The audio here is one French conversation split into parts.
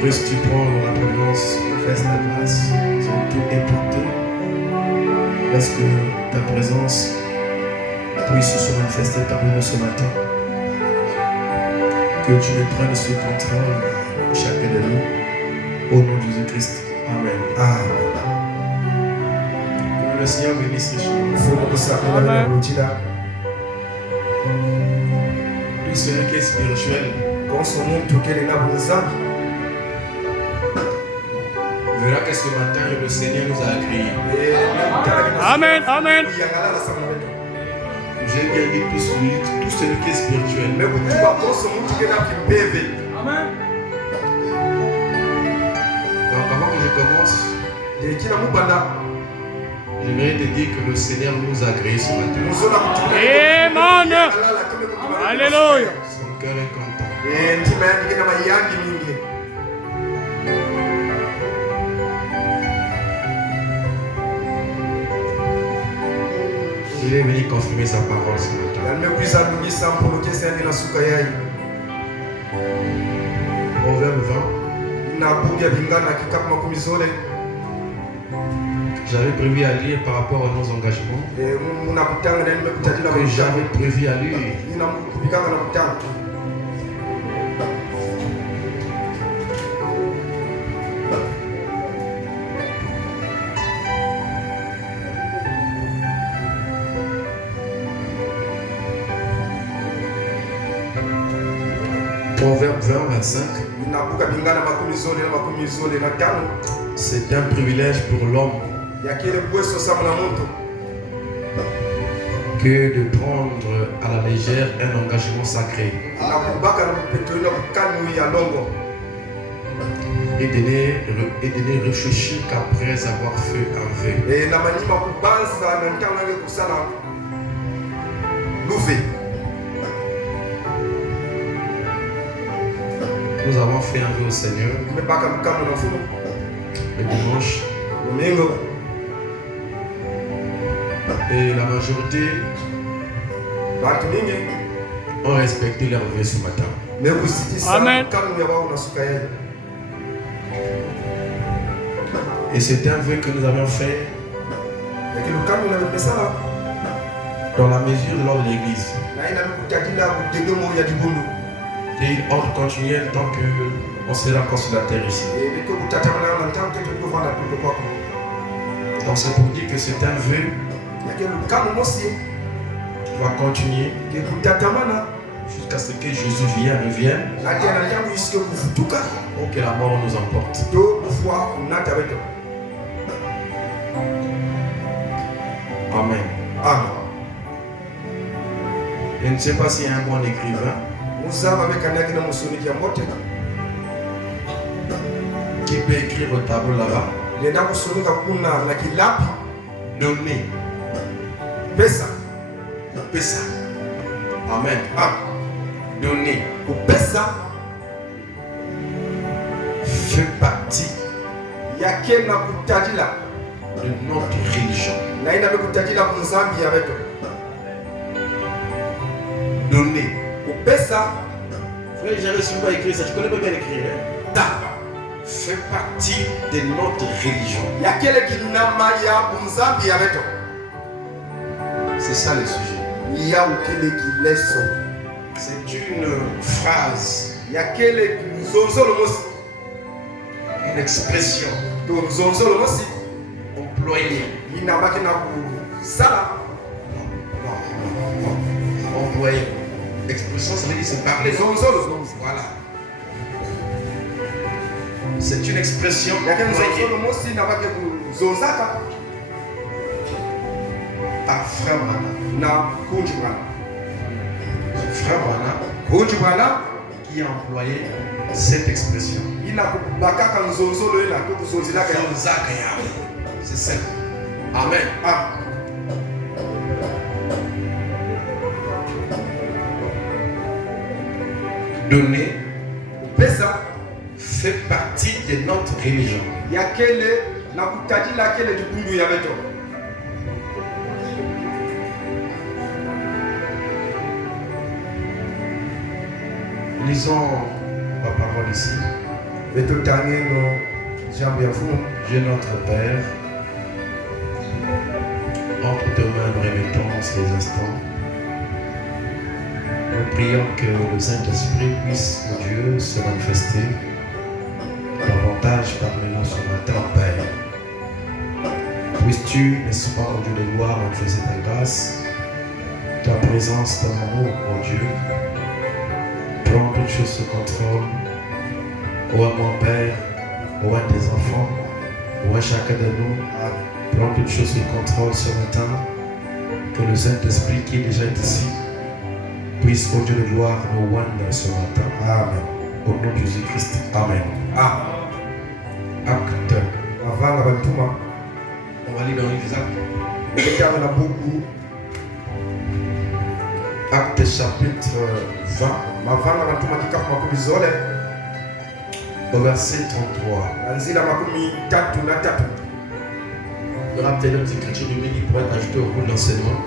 Puisses-tu prendre la présence, fais ta grâce sur tout et pour tout. Parce que ta présence puisse se manifester parmi nous ce matin. Que tu me prennes sous contrôle chacun de nous. Au nom de Jésus-Christ. Amen. Amen. Que le Seigneur bénisse richement. Amen. Tout celui qui est spirituel, verra que ce matin le Seigneur nous a accueillis. Amen, amen. J'ai bien dit tout celui qui est spirituel. Amen. Donc avant que je commence, j'aimerais te dire que le Seigneur nous a créés ce matin. Amen. Alléluia. Son cœur est content. Il est venu confirmer sa parole ce matin. Proverbe 20. J'avais prévu à lire par rapport à nos engagements. Que j'avais prévu à lire. Proverbe 20, 25. C'est un privilège pour l'homme que de prendre à la légère un engagement sacré et de ne réfléchir qu'après avoir fait un vœu. Nous avons fait un vœu au Seigneur le dimanche. Et la majorité ont respecté leur vœu ce matin. Amen. Et c'est un vœu que nous avions fait dans la mesure de l'ordre de l'église. C'est une ordre continuelle tant qu'on sera encore sur la terre ici. Donc c'est pour dire que c'est un vœu qui va continuer jusqu'à ce que Jésus revienne ou que la mort nous emporte. Amen. Amen. Je ne sais pas s'il y a un bon écrivain qui peut écrire au tableau là-bas. Donner. Pesa. Pesa. Amen. Donner. Pesa. Fait partie de notre religion. Donner. Pesa. Frère, j'ai reçu pas écrire ça. Je connais pas bien écrire. Ta fait partie de notre religion. C'est ça le sujet. C'est une phrase, une expression employée. Employée. Expression, ça veut dire c'est parler. Voilà. C'est une expression employée par Frère Branham. Frère Branham qui a employé cette expression. C'est ça. Amen. Donner fait partie de notre religion. Lisons la parole ici. Dieu notre Père, entre tes mains nous remettons ces instants. Nous prions que le Saint-Esprit puisse, mon Dieu, se manifester davantage parmi nous ce matin, Père. Puisses-tu, n'est-ce pas, au Dieu de gloire, manifester ta grâce, ta présence, ton amour, mon Dieu. Prends toutes choses sous contrôle. Ô mon Père, ô tes enfants, ô chacun de nous, prends toutes choses sous contrôle ce matin. Que le Saint-Esprit qui est déjà ici puisse, au Dieu de gloire, nous oindre ce matin. Amen. Au nom de Jésus-Christ. Amen. Acte. On va lire dans les actes. Acte chapitre 20. Au verset 33. Il y aura peut-être une petite écriture biblique qui pourrait être ajoutée au cours de l'enseignement.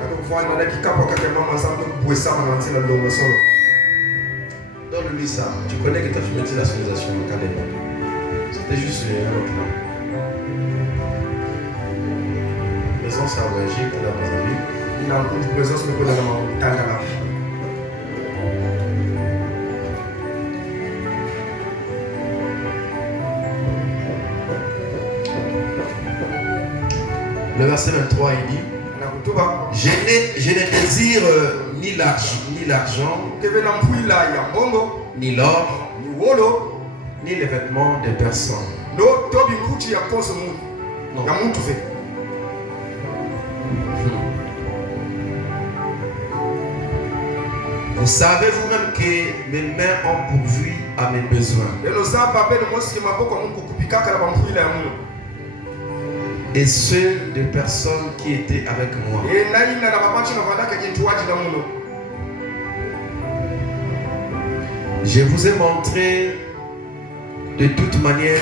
Donne-lui ça. Tu connais que tu as fait la sonorisation locale. C'était juste un autre là. Présence à voyager, tu es là dans la vie. Il a une présence de la Le verset 23, il dit: je ne désire ni l'argent, ni l'or, ni les vêtements des personnes. Non. Vous savez vous-même que mes mains ont pourvu à mes besoins. Et ceux des personnes qui étaient avec moi. Je vous ai montré de toute manière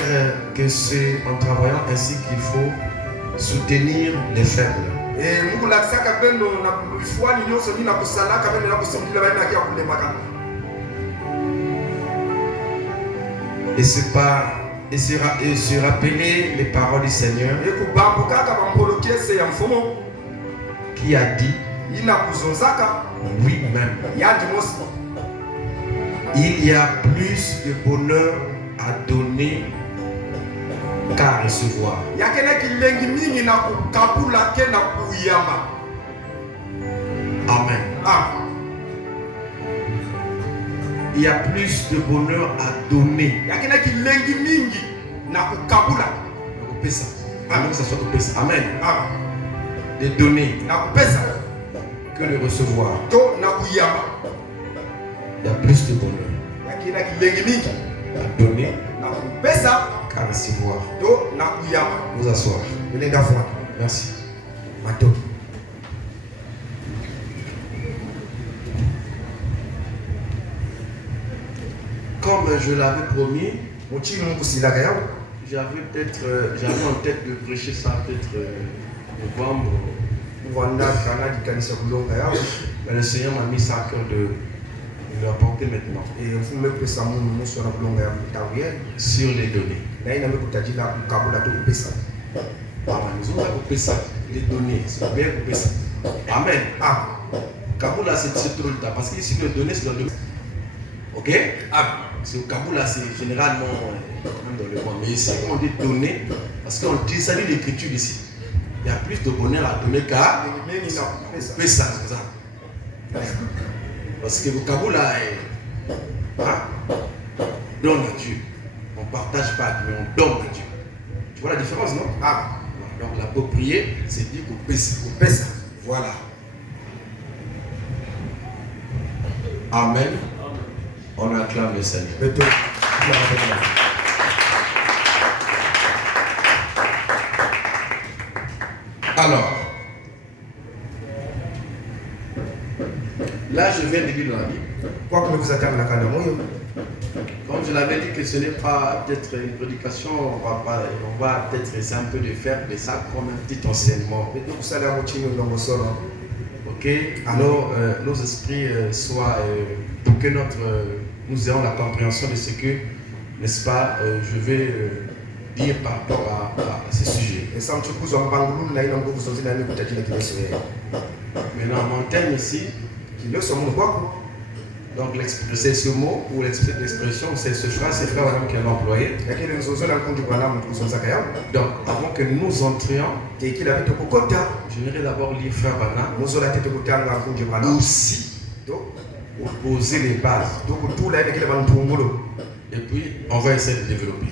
que c'est en travaillant ainsi qu'il faut soutenir les faibles. Et se rappeler les paroles du Seigneur qui a dit: lui-même. Il y a plus de bonheur à donner qu'à recevoir. Amen. Il y a plus de bonheur à donner. Amen. De donner que de recevoir. Il y a plus de bonheur à donner qu'à recevoir. Vous asseoir. Merci. Comme je l'avais promis, j'avais en tête de prêcher ça peut-être novembre. Mais le Seigneur m'a mis ça à cœur de le apporter maintenant. Sur les données. Les données, c'est bien coupé ça. Amen. Kaboula, c'est trop le temps. Parce qu'ici, les données, c'est dans le. Ok? C'est au Kaboula, c'est généralement dans le monde. Mais ici, on dit données, parce qu'on dit ça, l'écriture ici. Il y a plus de bonheur à donner qu'à couper ça. Parce que le Kaboula donne à Dieu. On ne partage pas, mais on donne à Dieu. Tu vois la différence, non? Donc l'approprier, c'est dire couper ça. Voilà. Amen. On acclame le Seigneur. Alors, là je viens de lire dans la Bible. Comme je l'avais dit que ce n'est pas peut-être une prédication, on va peut-être essayer un peu de faire de ça comme un petit enseignement. Ok, alors nos esprits soient pour que nous ayons la compréhension de ce que, n'est-ce pas, je vais dire par rapport à ce sujet. Maintenant, mon thème ici, donc c'est ce mot ou l'expression, c'est ce frère qui est employé. Donc avant que nous entrions, j'aimerais d'abord lire frère Bana aussi pour poser les bases. Et puis on va essayer de développer.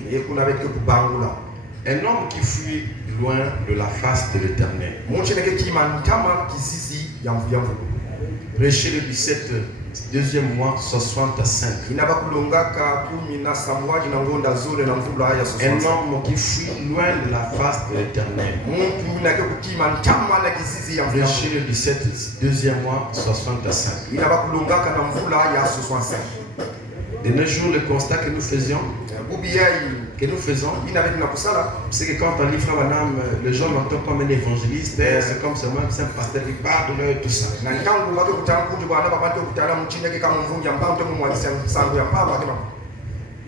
Un homme qui fuit loin de la face de l'Éternel. Prêcher le 17 deuxième mois 65. Un homme qui fuit loin de la face de l'Éternel. Prêcher le 17 deuxième mois 65. De nos jours, le constat que nous faisons, c'est que quand on lit Frère Branham, les gens l'entendent comme un évangéliste, c'est comme seulement un pasteur qui parle de et tout ça.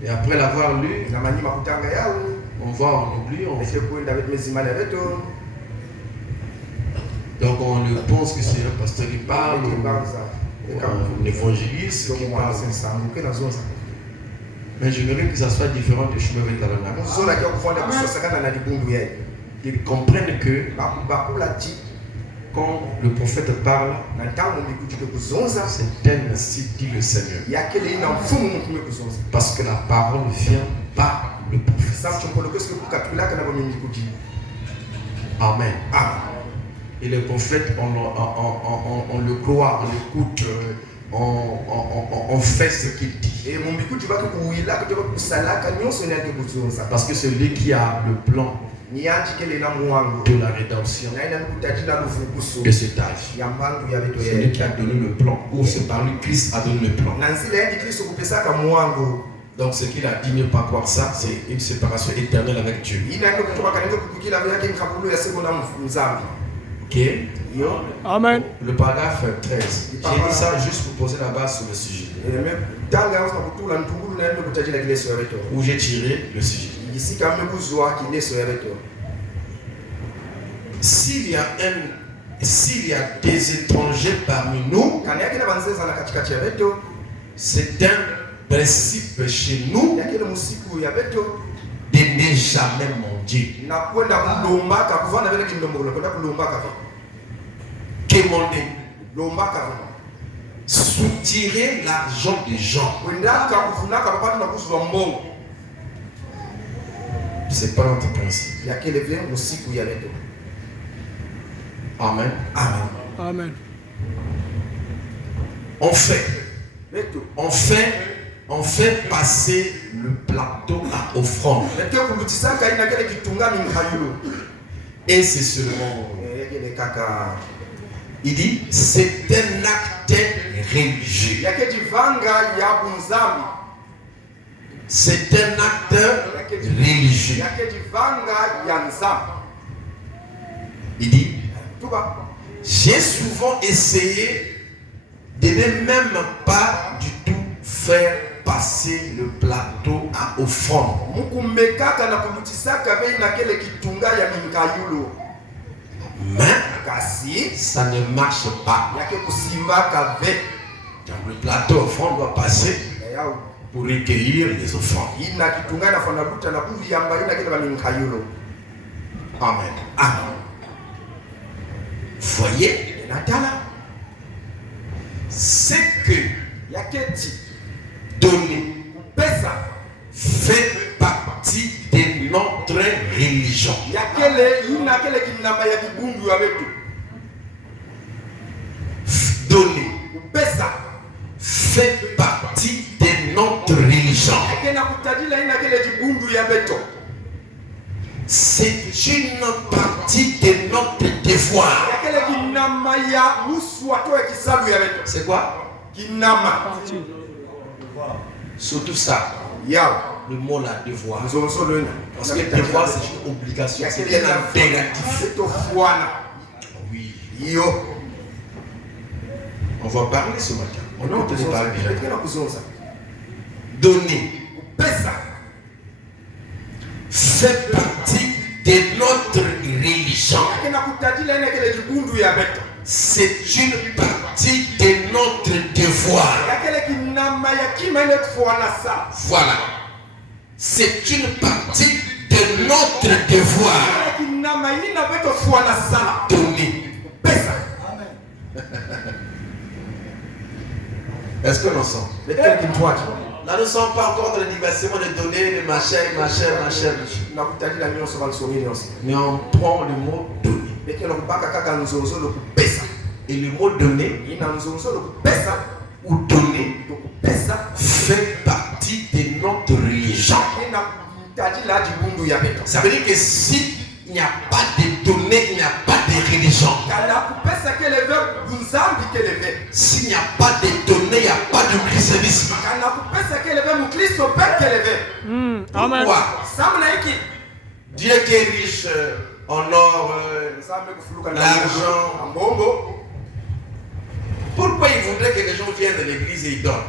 Et après l'avoir lu, on va, on oublie, donc on le pense que c'est un pasteur qui parle, ou un évangéliste qui parle. Mais j'aimerais que ça soit différent de chemin avec la langue. Ils comprennent que quand le prophète parle, c'est ainsi dit le Seigneur. Parce que la parole vient par le prophète. Amen. Et le prophète, on le croit, on l'écoute, on fait ce qu'il dit. Parce que c'est lui qui a le plan de la rédemption de cet âge. C'est lui qui a donné le plan, ou c'est par lui Christ a donné le plan. Donc ce qu'il a dit, ne pas croire ça, c'est une séparation éternelle avec Dieu. Ok? Amen. Le paragraphe 13. J'ai dit ça juste pour poser la base sur le sujet. Où j'ai tiré le sujet. S'il y a s'il y a des étrangers parmi nous, c'est un principe chez nous de ne jamais mentir. Quémander, soutirer l'argent des gens. C'est pas notre principe. Amen. Amen. Amen. On fait passer le plateau à offrande. Et c'est seulement. Il dit, c'est un acte religieux. C'est un acte religieux. Il dit, j'ai souvent essayé de ne même pas du tout faire passer le plateau à offrande. Mais ça ne marche pas. Donc le plateau offrande doit passer pour recueillir les offrandes. Amen. Amen. Voyez, c'est que donner fait partie de notre religion. Donner fait partie de notre religion. C'est une partie de notre devoir. C'est quoi? Surtout ça. Le mot là, devoir. Parce que devoir c'est une obligation. C'est un impératif. Oui. On va parler ce matin. On ne peut pas bien. Donner fait partie de notre religion. C'est une partie de notre devoir. Voilà. C'est une partie de notre devoir. Donner. Est-ce que nous sommes? Là, nous ne sommes pas encore dans le divertissement de donner, de machin. Mais on prend le mot donner. Et le mot donner ou donner fait partie de notre religion. Ça veut dire que s'il n'y a pas de donner, il n'y a pas de religion. S'il n'y a pas de donner, il n'y a pas de christianisme. Amen. Pourquoi? Dieu qui est riche en or, l'argent. Pourquoi il voudrait que les gens viennent de l'église et ils donnent?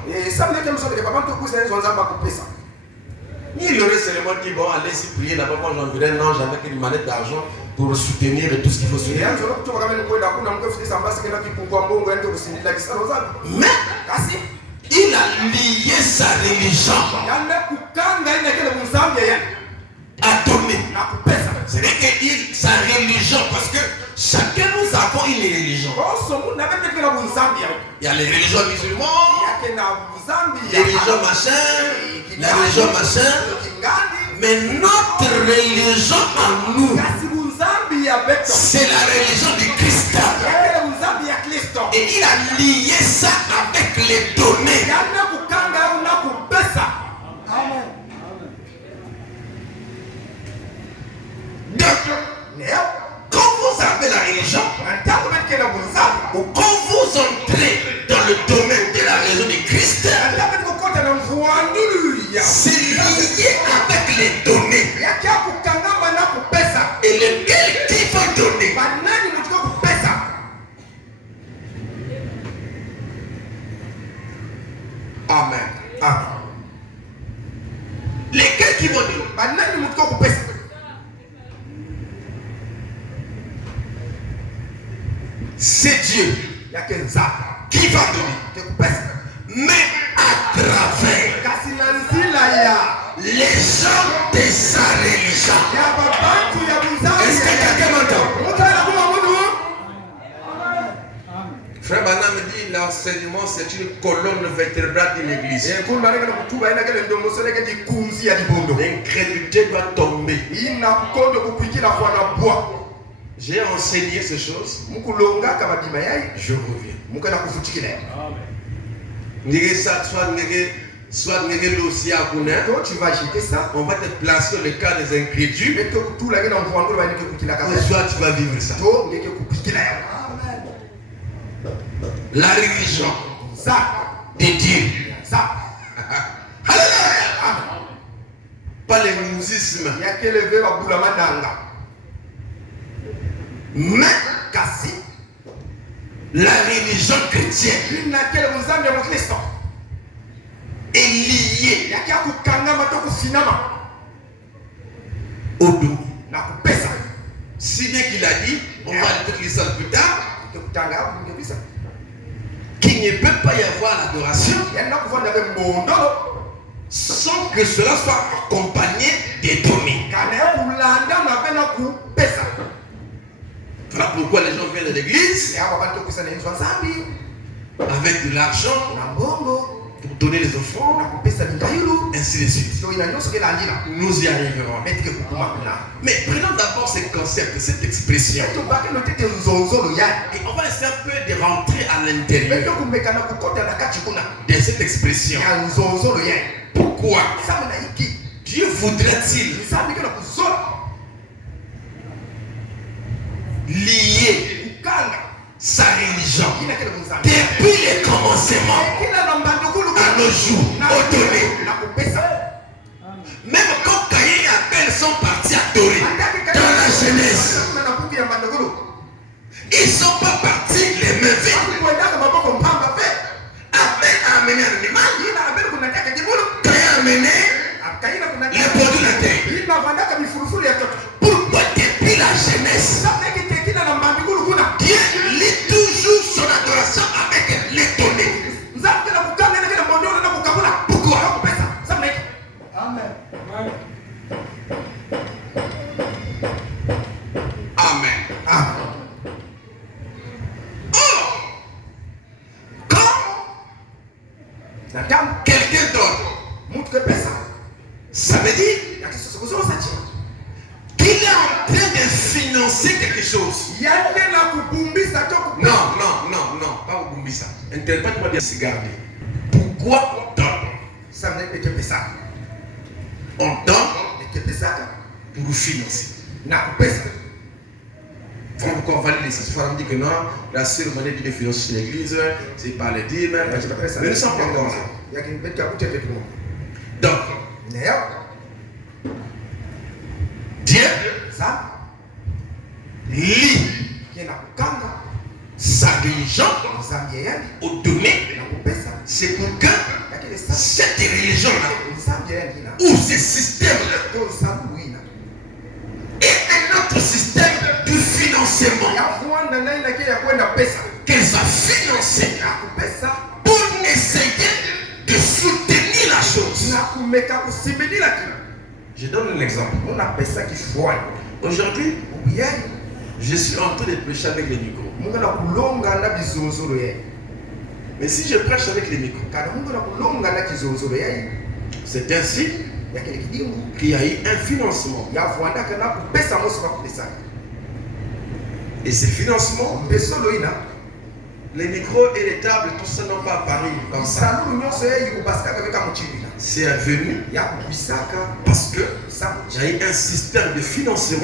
Il aurait seulement dit, bon, allez-y prier là-bas, moi j'enverrai un ange avec une manette d'argent pour soutenir tout ce qu'il faut soutenir. Mais il a lié sa religion à donner. C'est-à-dire que sa religion, parce que chacun nous avons une religion. Il y a les religions musulmanes, les religions machin, la religion machin. Mais notre religion en nous, c'est la religion du Christ. Et il a lié ça avec les données. Donc, quand vous avez la religion, ou quand vous entrez dans le domaine de la religion du Christ, c'est lié avec les données. Et lequel qui va donner? Amen. Amen. Lesquels qui vont donner? qui va donner. Mais à travers les gens de sa religion. Est-ce que quelqu'un m'entend? Frère Bana me dit l'enseignement c'est une colonne vertébrale de l'église. L'incrédulité doit tomber. J'ai enseigné ces choses. Je reviens. Soit toi tu vas jeter ça. On va te placer dans le cas des incrédules. Soit tu vas vivre ça. La religion de Dieu. Pas le mousisme. Mais la religion chrétienne est liée au dos. Si bien qu'il a dit, on va le lire ça plus tard, qu'il ne peut pas y avoir l'adoration sans que cela soit accompagné des données. Voilà pourquoi les gens viennent de l'église avec de l'argent pour donner les offrandes, ainsi de suite. Nous y arriverons. Mais prenons d'abord ce concept, cette expression. Et on va essayer un peu de rentrer à l'intérieur de cette expression. Pourquoi Dieu voudrait-il lier sa religion depuis le commencement à nos jours, au donné. Même quand Caïn et Abel sont partis adorer dans la jeunesse, ils ne sont pas partis les mains vides. Abel a amené un animal, Caïn a amené les produits de la terre. Pourquoi depuis la jeunesse Dieu lit toujours son adoration avec les données? Pourquoi? Amen. Amen. Oh! Quand quelqu'un donne, ça veut dire qu'il est en train de financer quelque chose. Non, pas au Bumbisa. Interprète-moi bien, c'est garder. Pourquoi on donne? On donne pour financer. Pourquoi on va les laisser? Il faut dire que non, la seule manière de financer l'église, c'est par les dîmes. Mais nous ne sommes pas encore là. Donc, Dieu lit sa religion aux données. C'est pour que cette religion-là ou ce système-là est un autre système de financement. Qu'elle soit financée pour essayer de soutenir la chose. Je donne un exemple. Aujourd'hui, je suis en train de prêcher avec les micros. Mais si je prêche avec les micros, c'est ainsi qu'il y a eu un financement. Et ce financement, les micros et les tables, tout ça n'ont pas apparu comme ça. C'est venu parce que il y a eu un système de financement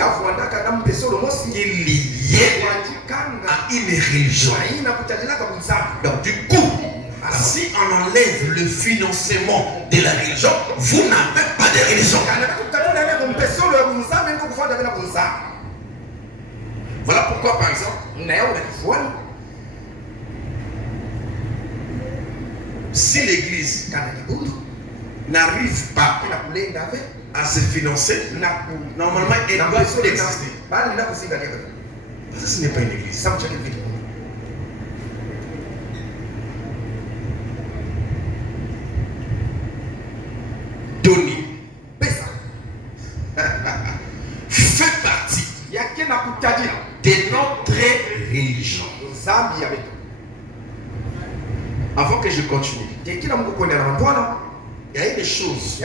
qui est lié à une religion. Donc du coup, si on enlève le financement de la religion, vous n'avez pas de religion. Voilà pourquoi, par exemple, si l'église n'arrive pas à se financer, normalement elle doit exister. Parce que ce n'est pas une église. Avant que je continue, il y a des choses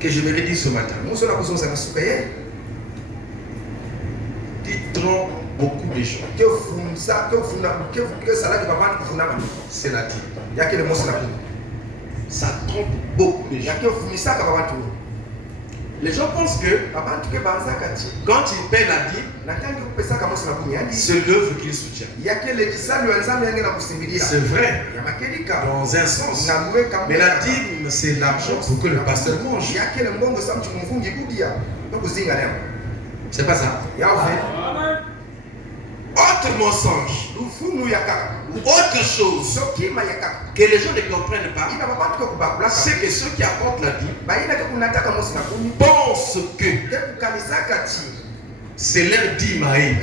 que je me dire ce matin qui trompent beaucoup de gens. C'est la dîme. Ça trompe beaucoup de gens. Les gens pensent que quand ils paient la dîme, c'est l'œuvre qu'ils soutiennent. C'est vrai, dans un sens. Mais la dîme, c'est l'argent pour que le pasteur mange. C'est pas ça. Autre mensonge, ou autre chose que les gens ne comprennent pas, c'est que ceux qui apportent la dîme pensent que c'est leur dîme à eux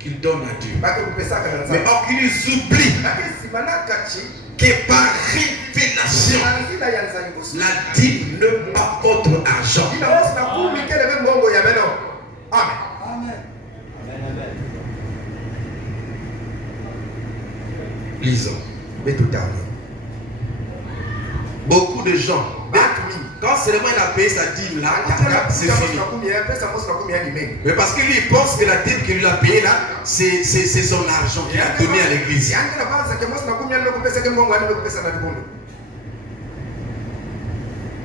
qu'ils donnent à Dieu. Mais or qu'ils oublient que par révélation, la dîme ne pas votre argent. Amen. Lisons. Beaucoup de gens, quand seulement il a payé sa dîme là, c'est fini. Mais parce que lui il pense que la dîme qu'il lui a payée là, c'est son argent qu'il a donné à l'église.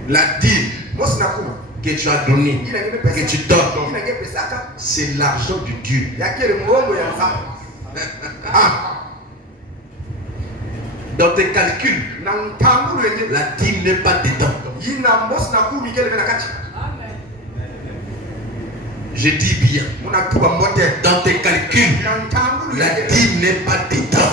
La dîme que tu as donné, que tu donnes, c'est l'argent de Dieu. Dans tes calculs, la dîme n'est pas dedans. Je dis bien, dans tes calculs, la dîme n'est pas dedans.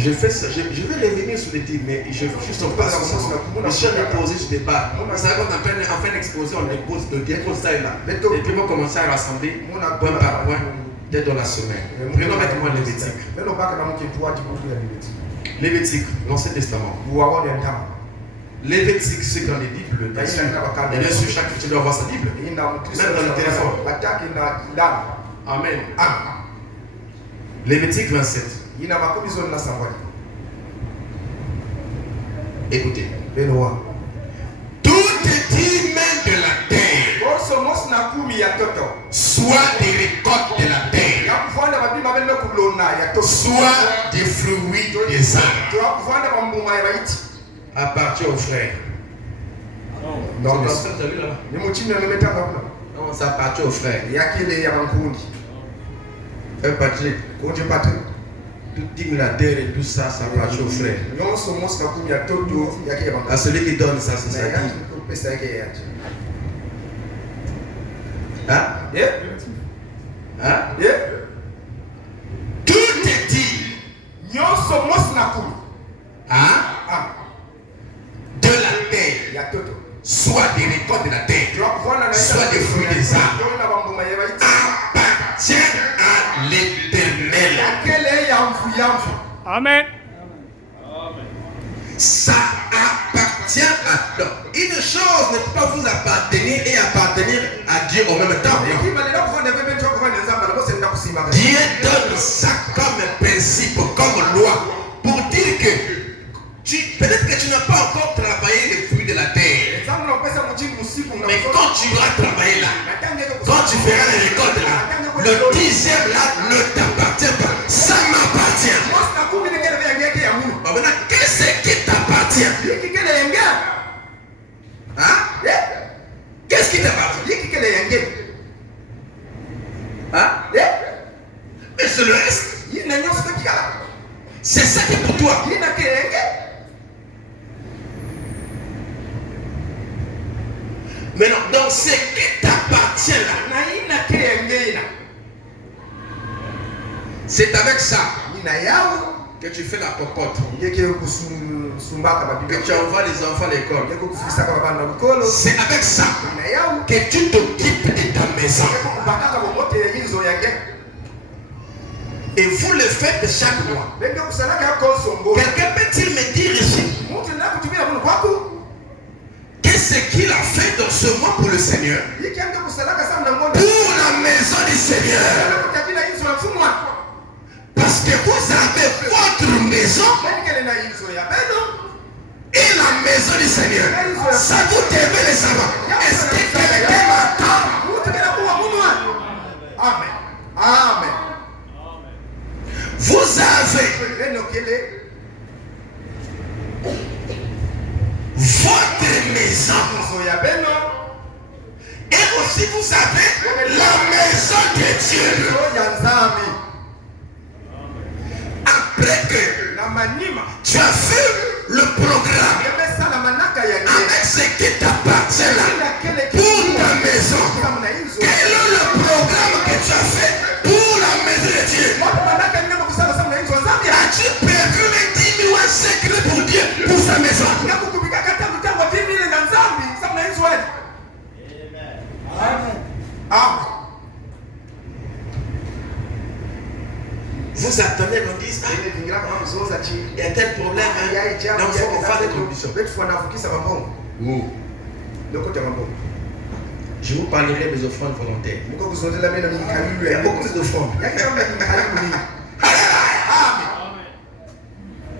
Je fais ça, je vais revenir sur les dîmes, mais je juste en passe. Je suis en poser ce débat. C'est ça qu'on appelle, en fait, l'exposé, on dépose le dépose ça et là. Et puis on commence à rassembler point par point dès dans la semaine. Prenons maintenant Lévitique, l'Ancien Testament. Lévitique, c'est dans les Bibles. Bien sûr, chaque tu dois avoir sa Bible. Même dans le téléphone. Amen. Lévitique 27. Écoutez. Toutes les dîmes de la terre, soit des récoltes de la terre, soit des fruits des arbres, appartient aux frères. Non, ça appartient aux frères. Patrick, toute dîme la terre et tout ça, ça appartient aux frères. À celui qui donne ça, c'est sa dîme. Hein? Hein? Tout est dit. Hein? De la terre, soit des récoltes de la terre, soit des fruits des arbres, appartient à l'Éternel. Amen. Ça appartient à l'homme. Une chose ne peut pas vous appartenir et appartenir à Dieu en même temps. Dieu donne ça comme principe, comme loi, pour dire que peut-être que tu n'as pas encore travaillé les fruits de la terre. Mais quand tu vas travailler là, quand tu feras les récoltes là, le 10e là ne t'appartient pas. Ça m'appartient. Maintenant, qu'est-ce qui t'appartient? Hein? Qu'est-ce qui t'appartient? Hein? Mais c'est le reste. C'est ça qui est pour toi. Maintenant, dans ce qui t'appartient là, c'est avec ça que tu fais la popote, que tu envoies les enfants à l'école. C'est avec ça que tu t'occupes de ta maison. Et vous le faites chaque mois. Quelqu'un peut-il me dire ici le Seigneur, pour la maison du Seigneur. Parce que vous avez votre maison et la maison du Seigneur. Ça vous devez le savoir. Est-ce que quelqu'un m'entend? Amen. Amen. Vous avez votre maison et aussi vous avez la maison de Dieu. Après que tu as fait le programme avec ce qui t'appartient là pour ta maison, quel est le programme que tu as fait pour la maison de Dieu? As-tu perdu les 10 000 secrets pour Dieu, pour sa maison? Amen. Vous attendez qu'on dise, il y a tel problème, donc il faut qu'on fasse des conditions. Je vous parlerai des offrandes volontaires. Il y a beaucoup d'offrandes.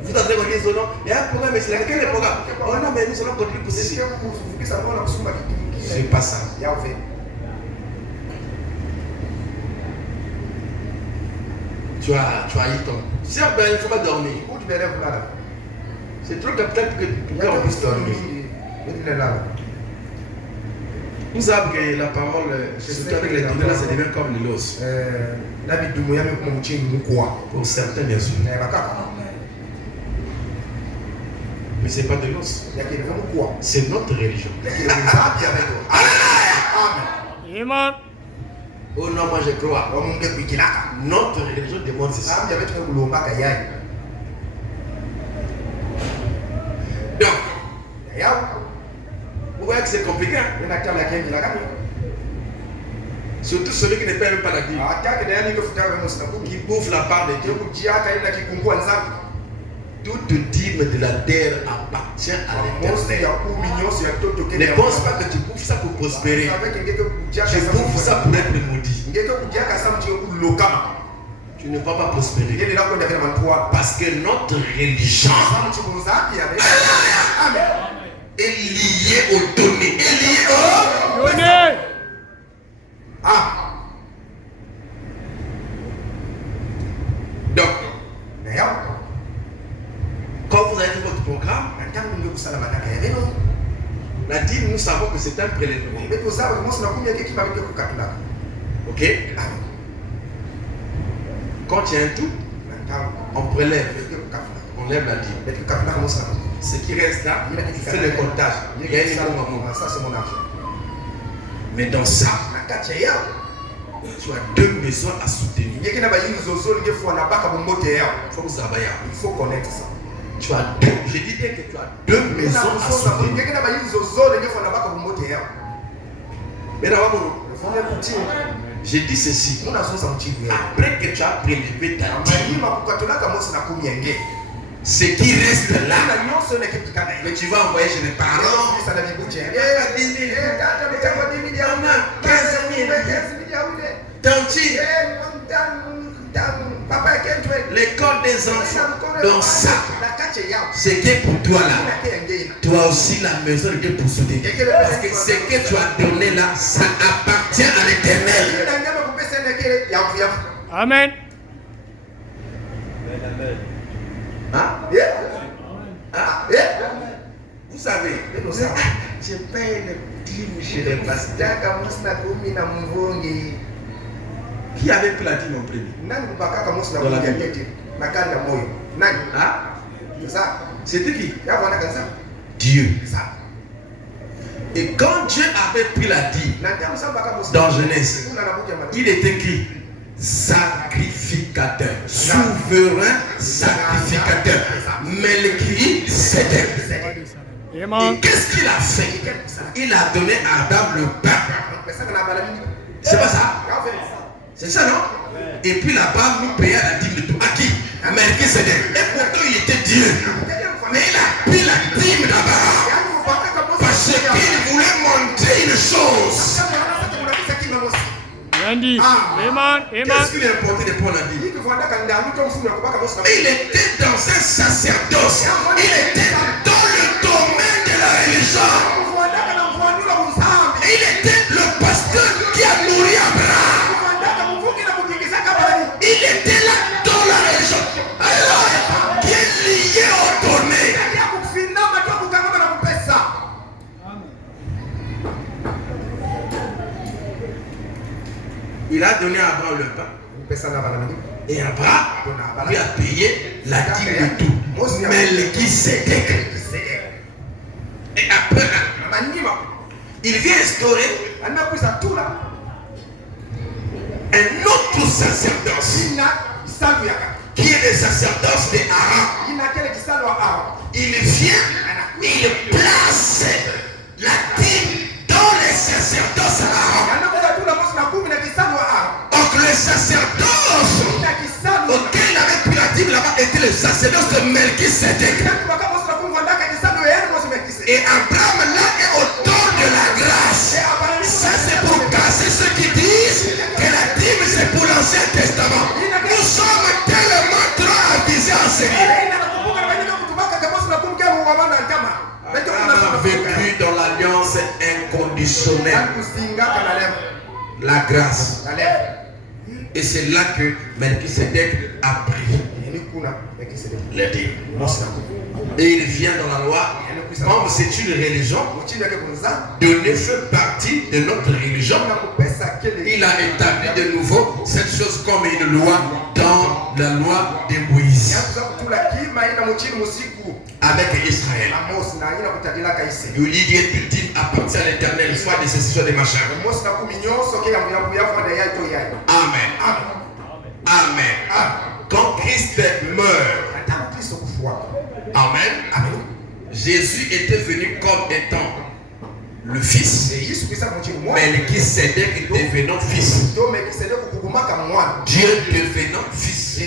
Vous attendez qu'on dise, non, il y a un problème, mais c'est lequel le programme? Oh non, mais nous allons continuer pour ceci. C'est pas ça. Tu as eu ton. Si il ne faut pas dormir. C'est trop capital pour qu'on puisse dormir. Vous savez que la parole, surtout avec les données, là, ça devient comme l'os. Pour certains, bien sûr. Mais ce n'est pas de l'os. C'est notre religion. Amen. Oh non, moi je crois. Notre religion demande ceci. Donc, vous voyez que c'est compliqué. Surtout celui qui ne paie même pas la dîme. Qui bouffe la part de Dieu. Toute dîme de la terre appartient à l'Éternel. Ne pense pas que tu bouffes ça pour prospérer. Tu bouffes ça pour être maudit. Tu ne vas pas prospérer. Parce que notre religion est liée au donné. Est liée au Donné. Donc, quand vous avez fait votre programme, la dîme, nous savons que c'est un prélèvement. Ok? Quand il y a un tout, on prélève. On lève la dîme. Ce qui reste là, tu fais le comptage. Il y a une moment. Ça, c'est mon argent. Mais dans ça, tu as deux maisons à soutenir. Il faut connaître ça. Tu as deux. Je dis bien que tu as deux maisons à soutenir. Mais d'abord, j'ai dit ceci. Après que tu as prélevé ta dîme, ce qui reste là, que tu vas envoyer chez les parents, 10 000, 15 000, tantine, l'école des enfants. Donc ça, ce qui est pour toi là, toi aussi la maison de Dieu pour soutenir. Parce que ce que tu as donné là, ça appartient à l'Éternel. Amen. Hein? Vous savez, je paye le dîme chez les pasteurs. Qui avait pris la dîme en premier? Dans la Bible. Hein? C'était qui? Dieu. Et quand Dieu avait pris la dîme dans Genèse, il était qui? Sacrificateur, souverain sacrificateur. Mais le qui c'était. Et qu'est-ce qu'il a fait? Il a donné à Adam le pain. C'est pas ça? C'est ça, non? Et puis là-bas, nous payons la dîme de tout. À qui? À Melchisedec. Et pourtant, il était Dieu. Mais il a pris la dîme d'abord. Parce qu'il voulait montrer une chose. Nandi. Amen. Qu'est-ce qu'il est important de Paul a dit? Il était dans un sacerdoce. Il était dans le domaine de la religion. Il était le pasteur qui a nourri Abraham. Il était là dans la religion. Alors, qui est lié au domaine. Il a donné à Abraham le pain. Et Abraham lui a payé la dîme de tout. Melchisédek. Et après, il vient instaurer un autre sacerdoce qui est le sacerdoce d'Aaron. Il vient, il place la dîme dans les sacerdoces Aaron. Donc le sacerdoce auquel il avait pris la dîme là-bas était le sacerdoce de Melchisédek. Et Abraham là est au don de la grâce. Ça c'est pour casser ceux qui disent que la dîme c'est pour l'Ancien Testament. Nous sommes tellement trop avisés en Seigneur. Abraham a vécu dans l'alliance inconditionnelle. La grâce. Et c'est là que Melchisédek a pris les dîmes. Et il vient dans la loi. Comme c'est une religion, donner fait partie de notre religion. Il a établi de nouveau cette chose comme une loi dans la loi de Moïse. Avec Israël. Il dit ultime appartient à l'Éternel, soit de ceci, soit de machin. Amen. Amen. Quand Christ meurt, amen. Jésus était venu comme étant le fils. Melchisédek devenant fils. Dieu devenant fils.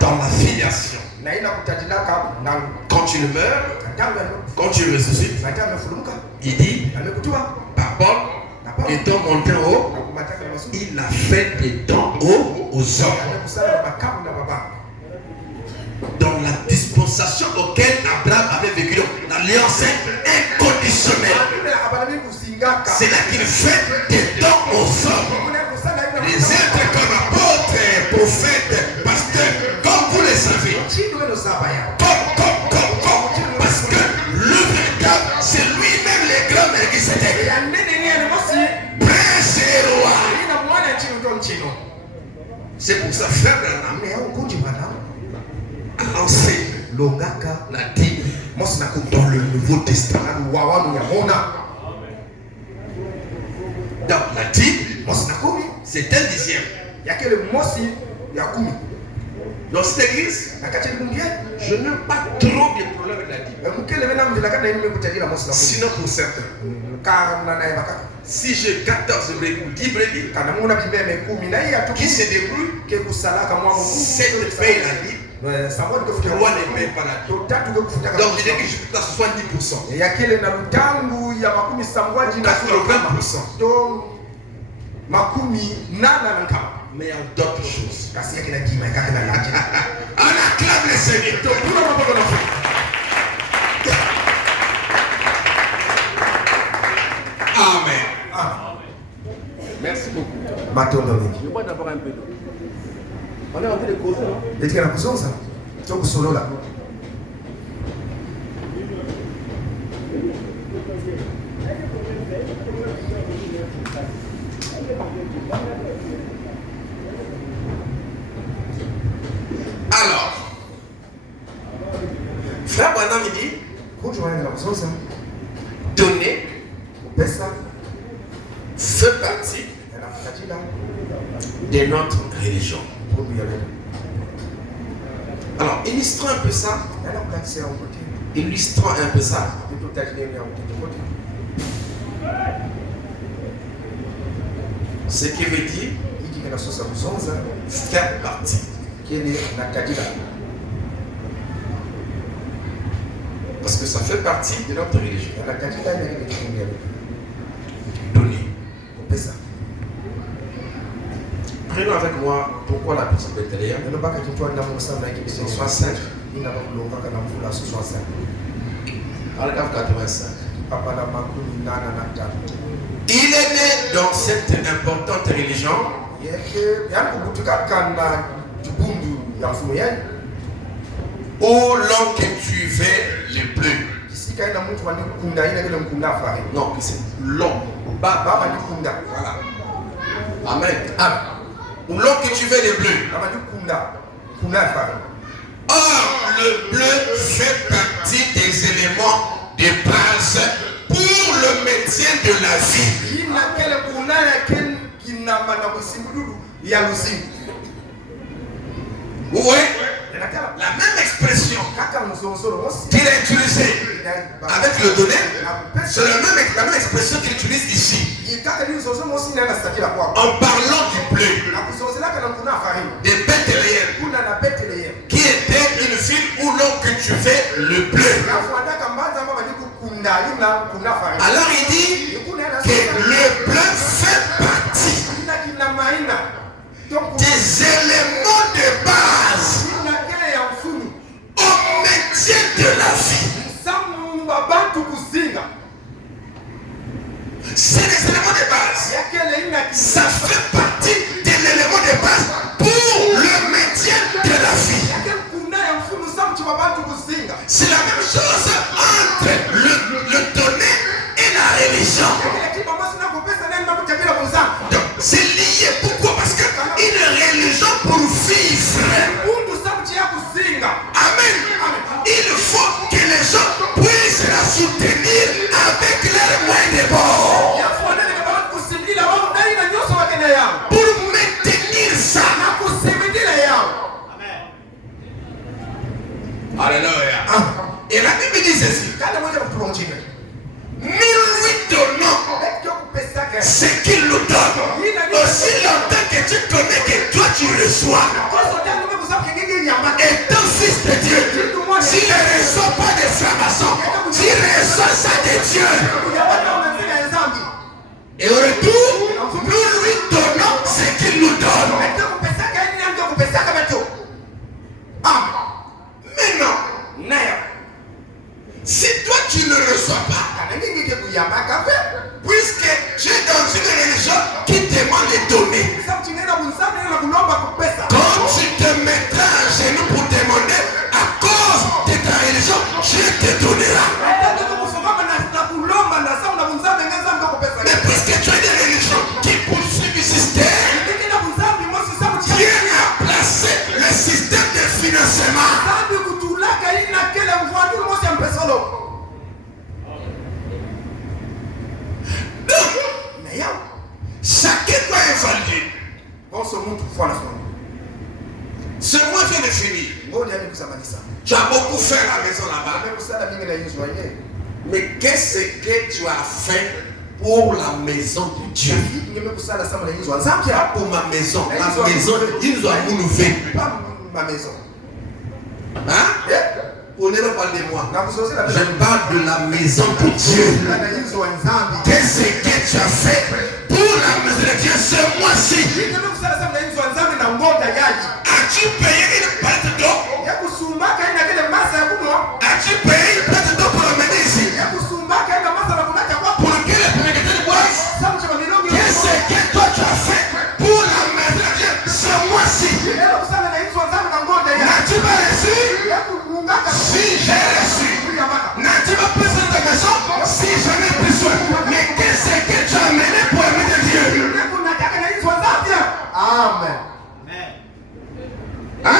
Dans la filiation. Quand il meurt, quand il ressuscite, il dit, par Paul, étant monté en haut, il a fait des dons aux hommes. Dans la dispensation auquel Abraham avait vécu, l'alliance inconditionnelle. C'est là qu'il fait des dons aux hommes. Les êtres comme apôtres, prophètes, pasteurs, comme vous le savez. Parce que le véritable, c'est lui-même le grand Melchisédek. Prince et roi. C'est pour ça, frère Branham a lancé la dîme dans le Nouveau Testament. Donc la dîme, c'est un dixième. Dans cette église, je n'ai pas trop de problème avec la dîme. Sinon pour certains. Si j'ai 14 brebis, 10 brebis, qui se débrouillent, 7 payent la dîme. 3 ne payent pas la dîme. Donc je dis que je peux 70%. 80%. Mais il y a d'autres choses. On acclame le Seigneur. Amen. Merci beaucoup. Je bois d'abord un peu d'eau. On est en train de causer, non? Alors, frère Branham dit, donner fait partie de notre religion. Alors, illustrons un peu ça. Illustrons un peu ça. Ce qui veut dire faire partie. Parce que ça fait partie de notre religion. Donner. Prenons avec moi pourquoi la petite Bethléem. C'est 65. Paragraphe 85. Il est né dans cette importante religion où l'on cultivait les bleus. Non, c'est l'homme. Voilà. Amen. Où l'on cultivait les bleus. Or, le bleu fait partie des éléments de base pour le maintien de la vie. Oui, la même expression qu'il a utilisée avec le donné, c'est la même expression qu'il utilise ici. En parlant du bleu, de Bethléem, qui était une ville où l'on cultivait le bleu. Alors il dit que le bleu fait partie des éléments de base au maintien de la vie. C'est les éléments de base. Ça fait partie de l'élément de base pour le maintien de la vie. C'est la même chose entre le donné et la religion. Donc, c'est lié. Pourquoi? Parce qu'une religion pour vivre. Amen. Il faut que les gens puissent la soutenir avec leurs moyens de bord. Pour maintenir ça. Alléluia. Et la Bible dit ceci. Nous lui donnons ce qu'il nous donne. Aussi longtemps que tu connais que toi tu reçois. Étant fils de Dieu, s'il ne reçoit pas de franc-maçon, s'il reçoit ça de Dieu. Et au retour, nous lui donnons ce qu'il nous donne. Maintenant, si toi tu ne reçois pas, puisque tu es dans une religion qui demande de donner, quand tu te mettras à genoux pour demander à cause de ta religion, Dieu te donnera. Mais puisque tu as une religion qui poursuit le système, Dieu a placé le système de financement. Chacun doit évaluer. Ce mois vient de finir. Tu as beaucoup fait à la maison là-bas. Mais qu'est-ce que tu as fait pour la maison de Dieu? Pas pour ma maison. La maison, ils nous ont renouvelé. Ma maison. Hein? On ne parle de moi. Je parle de la maison de Dieu. Qu'est-ce que tu as fait pour la maison de Dieu ce mois-ci? As-tu payé une pâte d'eau? As-tu payé une pâte d'eau pour l'amener ici? Pour que les pénétrateurs boivent? Qu'est-ce que toi tu as fait pour la maison de Dieu ce mois-ci? N'as-tu pas reçu? Si j'ai reçu. N'as-tu pas besoin de ta maison? Si j'en ai besoin. Mais qu'est-ce que tu as amené pour aimer Dieu? Amen. Hein?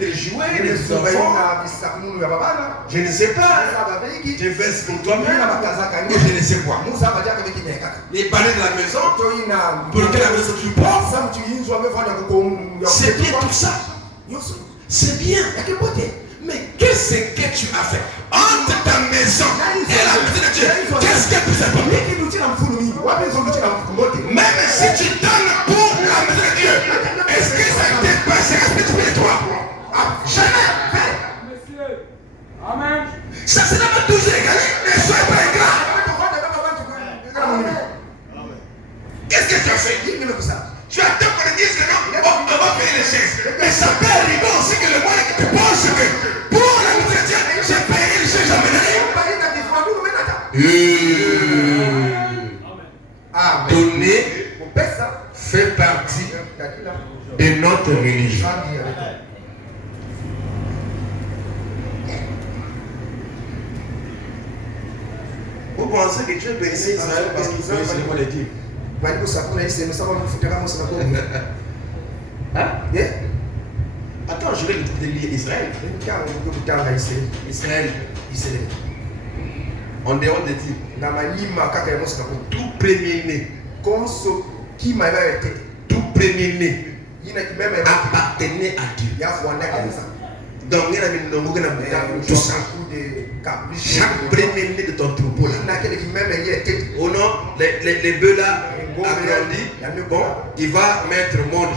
les jouets, les enfants. Je ne sais pas. Tu fais pour toi-même. Moi, je ne sais quoi. Les balais de la maison. Pour lequel la maison tu prends. C'est bien tout ça. C'est bien. Mais qu'est-ce que tu as fait entre ta maison et la maison de Dieu? Qu'est-ce que tu as fait? Même si tu donnes pour la maison de Dieu, est-ce que ça dépasse l'aspect spirituel? Jamais. Amen. Ça c'est pas toujours égalé. Ne soyez pas ingrat. Qu'est-ce que tu as fait? Tu attends qu'on te dise que non, on va payer les chaises. Mais ça peut arriver aussi que le moyen que tu penses que pour la maison de Dieu, j'ai payé les chaises à mener. Donner fait partie de notre religion. Vous pensez que Dieu bénissait Israël parce qu'il bénissait les mots de Dieu? Hein? Attends, je vais te lire Israël. Israël. En dehors de Dieu. Tout premier-né. Tout premier-né appartenait à Dieu. Donc, il y a tout ça. Chaque premier-né de ton troupeau là. Oh non, les bœufs là agrandis. Bon, il va mettre monde.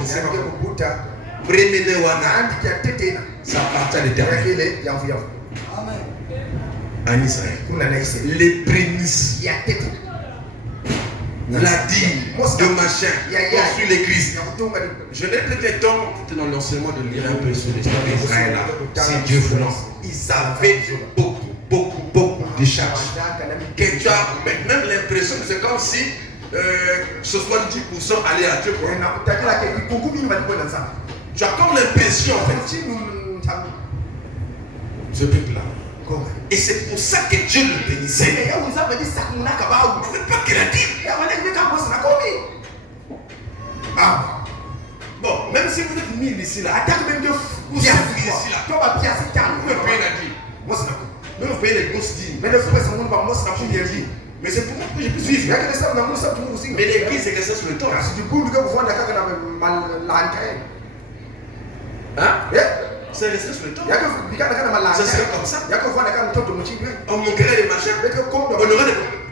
Premier-né wana. Ça appartient à l'Éternel. En Israël. Les prémices. La dîme de machin construit l'église. Je n'ai peut-être le temps dans l'enseignement de lire un peu sur l'histoire d'Israël. Si Dieu voulant, ils avaient beaucoup de charges. Que tu as même l'impression que c'est comme si 70% allaient à Dieu. Tu as comme l'impression en fait. Ce peuple-là. Et c'est pour ça que Dieu le bénissait. Mais pas qu'il a dit. Bon, même si vous êtes mis ici là, vous êtes ici là. Vous pouvez payer la dîme. Même vous payez les grosses dîmes. Mais c'est pour moi que je puisse vivre. Mais l'église est restée sur le temps. Hein? C'est resté sur le temps. Ça serait comme ça. On manquerait des machins.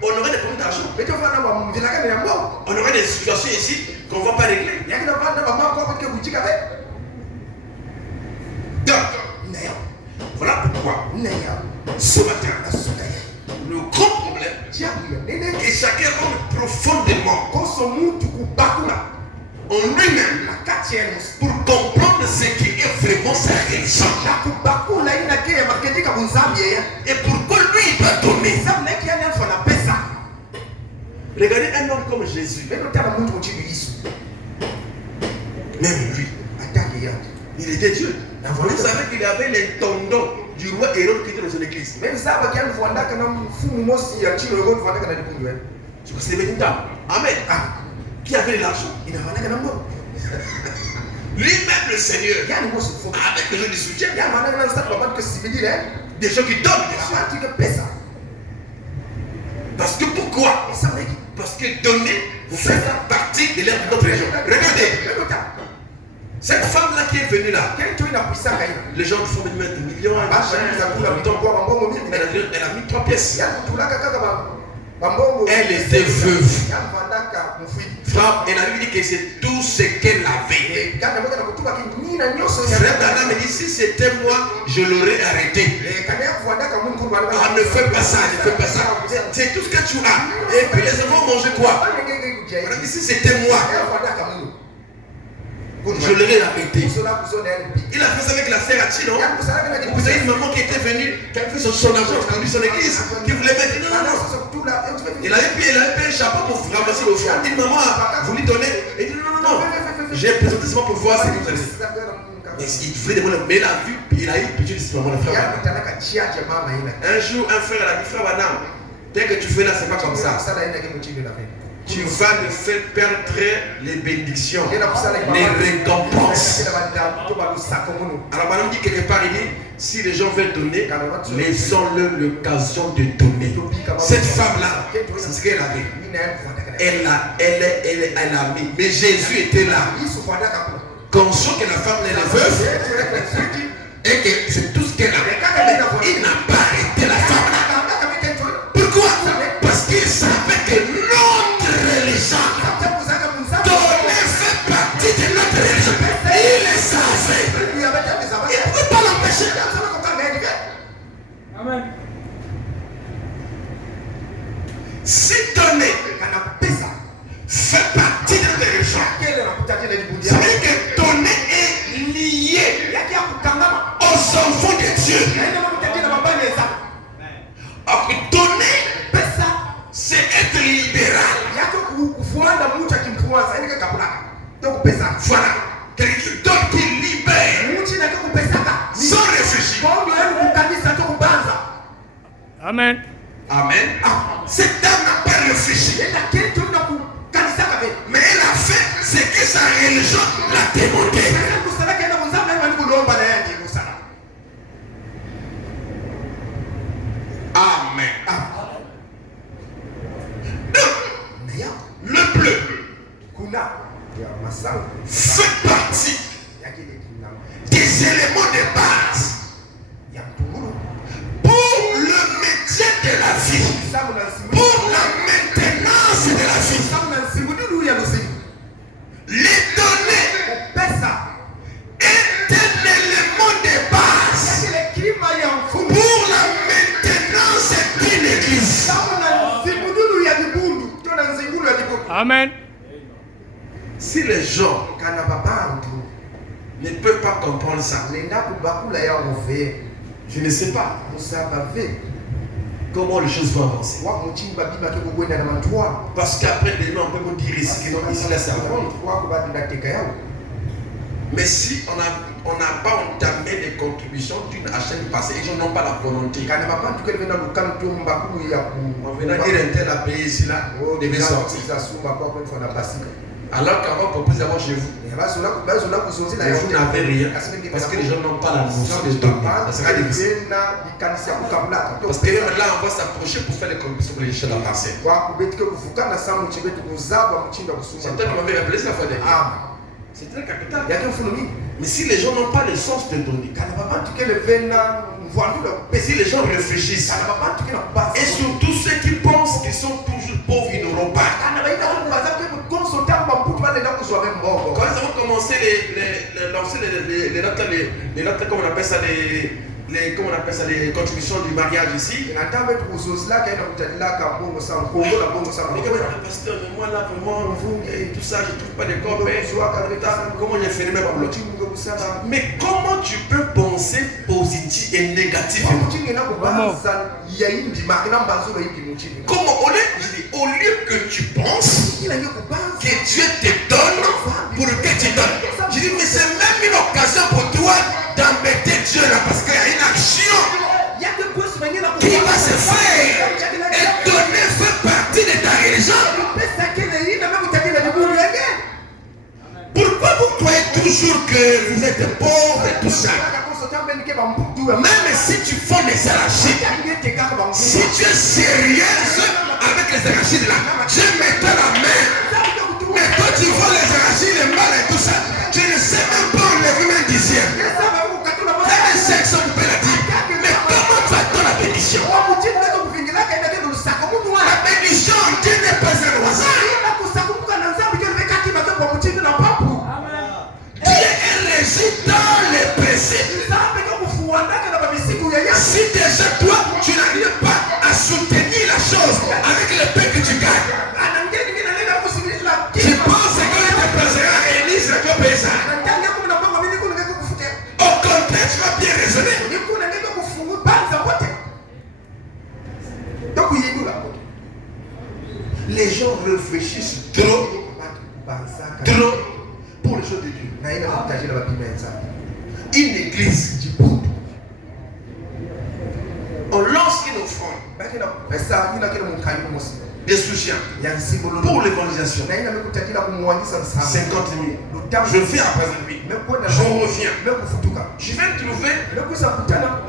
On aurait des problèmes d'argent. On aurait des situations ici qu'on ne va pas régler. Donc, voilà pourquoi ce matin, le grand problème que chacun rentre profondément en lui-même pour comprendre ce qui est vraiment sa religion. Et pourquoi lui il va donner. Regardez un homme comme Jésus. Même lui, il était Dieu. Vous savez qu'il avait les tendons du roi Hérode qui était dans son église. C'est une dame. Amen. Qui avait l'argent. Lui-même le Seigneur, avec les gens du soutien, des gens qui donnent. Parce que pourquoi? Parce que donner fait partie de leur notre région. Regardez, cette femme-là qui est venue là, les gens font des millions, elle a mis 3 pièces. Elle était veuve. Elle a dit que c'est tout ce qu'elle avait. Frère Dana me dit, si c'était moi, je l'aurais arrêté. Ah, ne fais pas ça, ne fais pas ça. C'est tout ce que tu as. Et puis les enfants mangeaient quoi? Si c'était moi, je l'aurais arrêté. Il a fait ça avec la sœur Achi, non? Vous avez une maman qui était venue, qui a fait son argent, qui a conduit son église, qui voulait mettre. Non. Il avait payé un chapeau pour ramasser l'offrande. Une maman a voulu donner. Il dit non. J'ai présenté seulement pour voir ce que vous allez. Il voulait demander, mais il a vu, il a eu pitié de cette maman, la frère. Un jour, un frère a dit, frère Madame, dès que tu fais là, c'est pas comme ça. tu vas le faire perdre les bénédictions, les récompenses. Alors, madame dit quelque part, il dit, si les gens veulent donner, laissons-leur l'occasion de donner. Cette femme-là, c'est ce qu'elle avait. Elle a mis. Mais Jésus était là. Conscient que la femme est veuve et que c'est tout ce qu'elle a. Il n'a pas arrêté la femme. Pourquoi? Parce qu'il savait que notre religion donnait fait partie de notre religion. Il le savait. Il ne pouvait pas l'empêcher. Amen. Si donner fait partie de notre religion, ça veut dire que donner est lié aux enfants de Dieu. Donner, c'est être libéral. Voilà. Quelqu'un qui donne, qui libère. Sans réfléchir. Amen. Amen. Cette dame n'a pas réfléchi. Mais elle a fait ce que sa religion l'a demandé. Amen. Donc, le bleu fait partie des éléments de base pour le maintien de la vie, pour la maintenance de la vie. Les données est un élément de base pour la maintenance d'une église. Amen. Si les gens ne peuvent pas comprendre ça, je ne sais pas comment les choses vont avancer. Parce qu'après demain, on peut vous dire ici que non, ici là c'est à vendre. Mais si on n'a pas entamé les contributions d'une chaîne passée, les gens n'ont pas la volonté. On venait dire un tel a payé ici là, vous devez sortir. Alors qu'on va proposer d'abord chez vous. Mais vous n'avez rien. Parce que les gens n'ont pas la notion de donner. Parce que même là, on va s'approcher pour faire les contributions pour les chaînes avancées. Certains m'avaient rappelé ça fois dernière. C'est très capital. Mais si les gens n'ont pas le sens de donner, mais si les gens réfléchissent, et surtout ceux qui pensent qu'ils sont toujours pauvres, ils n'auront pas. Quand ils ont commencé les dates, comment on appelle ça, les contributions du mariage ici. Pasteur, mais moi là, vraiment, vous et tout ça, je ne trouve pas de corps. Comment j'ai fait même mais comment tu peux penser positif et négatif? Comment au lieu que tu penses que Dieu te donne pour que tu donnes. Je dis, mais c'est même une occasion pour toi d'embêter Dieu là, parce qu'il y a une action qui va se faire. Et donner fait partie de ta religion. Pourquoi vous croyez toujours que vous êtes pauvres et tout ça? Même si tu fais des arachides, si tu es sérieuse avec les arachides là, je mettrai la main. Mais quand tu vois les arachides, les mal et tout ça, tu ne sais même pas enlever même 10e. Même 500 vous pouvez la dire. Mais comment va-t-on la bénédiction? La bénédiction, Dieu n'est pas un hasard. Dieu est régi dans les principes. Si déjà toi, tu n'arrives pas à soutenir la chose avec le pain que tu gagnes, je pense que tu te placeras à Élise et tu payes ça. Au contraire, tu vas bien raisonner. Les gens réfléchissent trop pour les choses de Dieu. Une église, on lance une offrande. des soutiens pour l'évangélisation. 50 000. Je viens après lui. Je reviens. Je vais trouver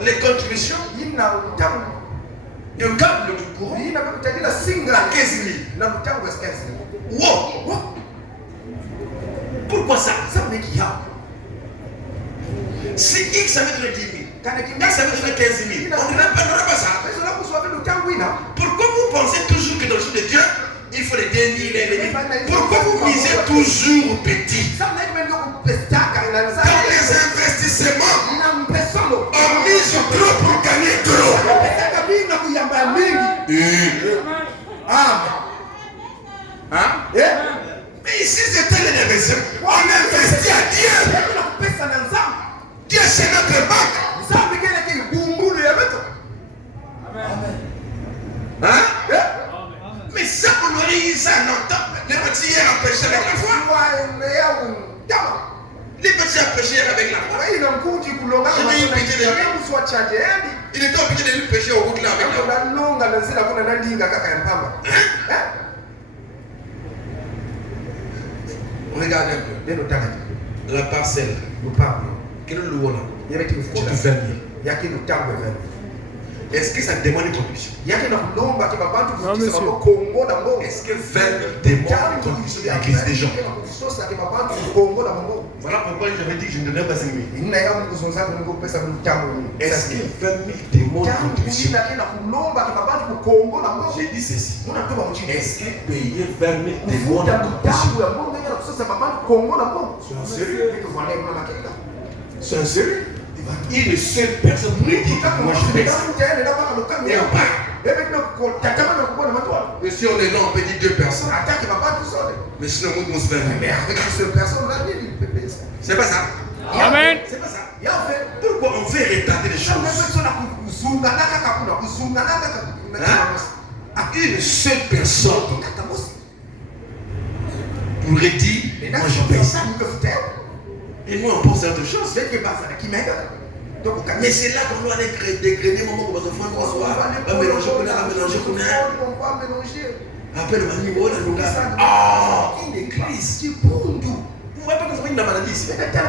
les contributions de câble du courant à 15 000. Wow. Pourquoi ça? Si X avait donné 10 000, X avait donné 15 000, on n'aurait pas ça. Pourquoi vous pensez toujours que dans le jeu de Dieu, il faut les dénier? Pourquoi vous misez toujours petit? Quand les investissements ont mis trop pour gagner trop. Mais ici c'était l'investissement. On investit à Dieu. Dieu c'est notre banque. Mais ça on aurait eu ça longtemps. Les petits hier ont péché avec la foi. Les petits ont péché avec la foi. Il était obligé de lui pécher au bout de la avec la foi. Regardez un peu. La parcelle. Quel est le loup là? Est-ce que ça demande une contribution? Non, monsieur. Est-ce que 20 demande une contribution de l'église des gens? Voilà pourquoi j'avais dit que je ne donnerais pas 5 000. Est-ce que 20 000 demande une contribution? J'ai dit ceci. Est-ce que payer 20 000 demande une contribution? C'est un sérieux? Une seule personne pour dire que moi je pèse. Mais si on est là, on peut dire 2 personnes. Mais sinon, on se fait. C'est pas ça. Amen. C'est pas ça. Pourquoi on fait retarder les choses? Une seule personne pourrait dire moi je pèse. Et nous on pense à autre chose. Mais c'est là qu'on doit aller dégrainer mon moment parce qu'on va mélanger, on va mélanger. Après le maniement, une église. Vous ne voyez pas que c'est une maladie ici. Mettre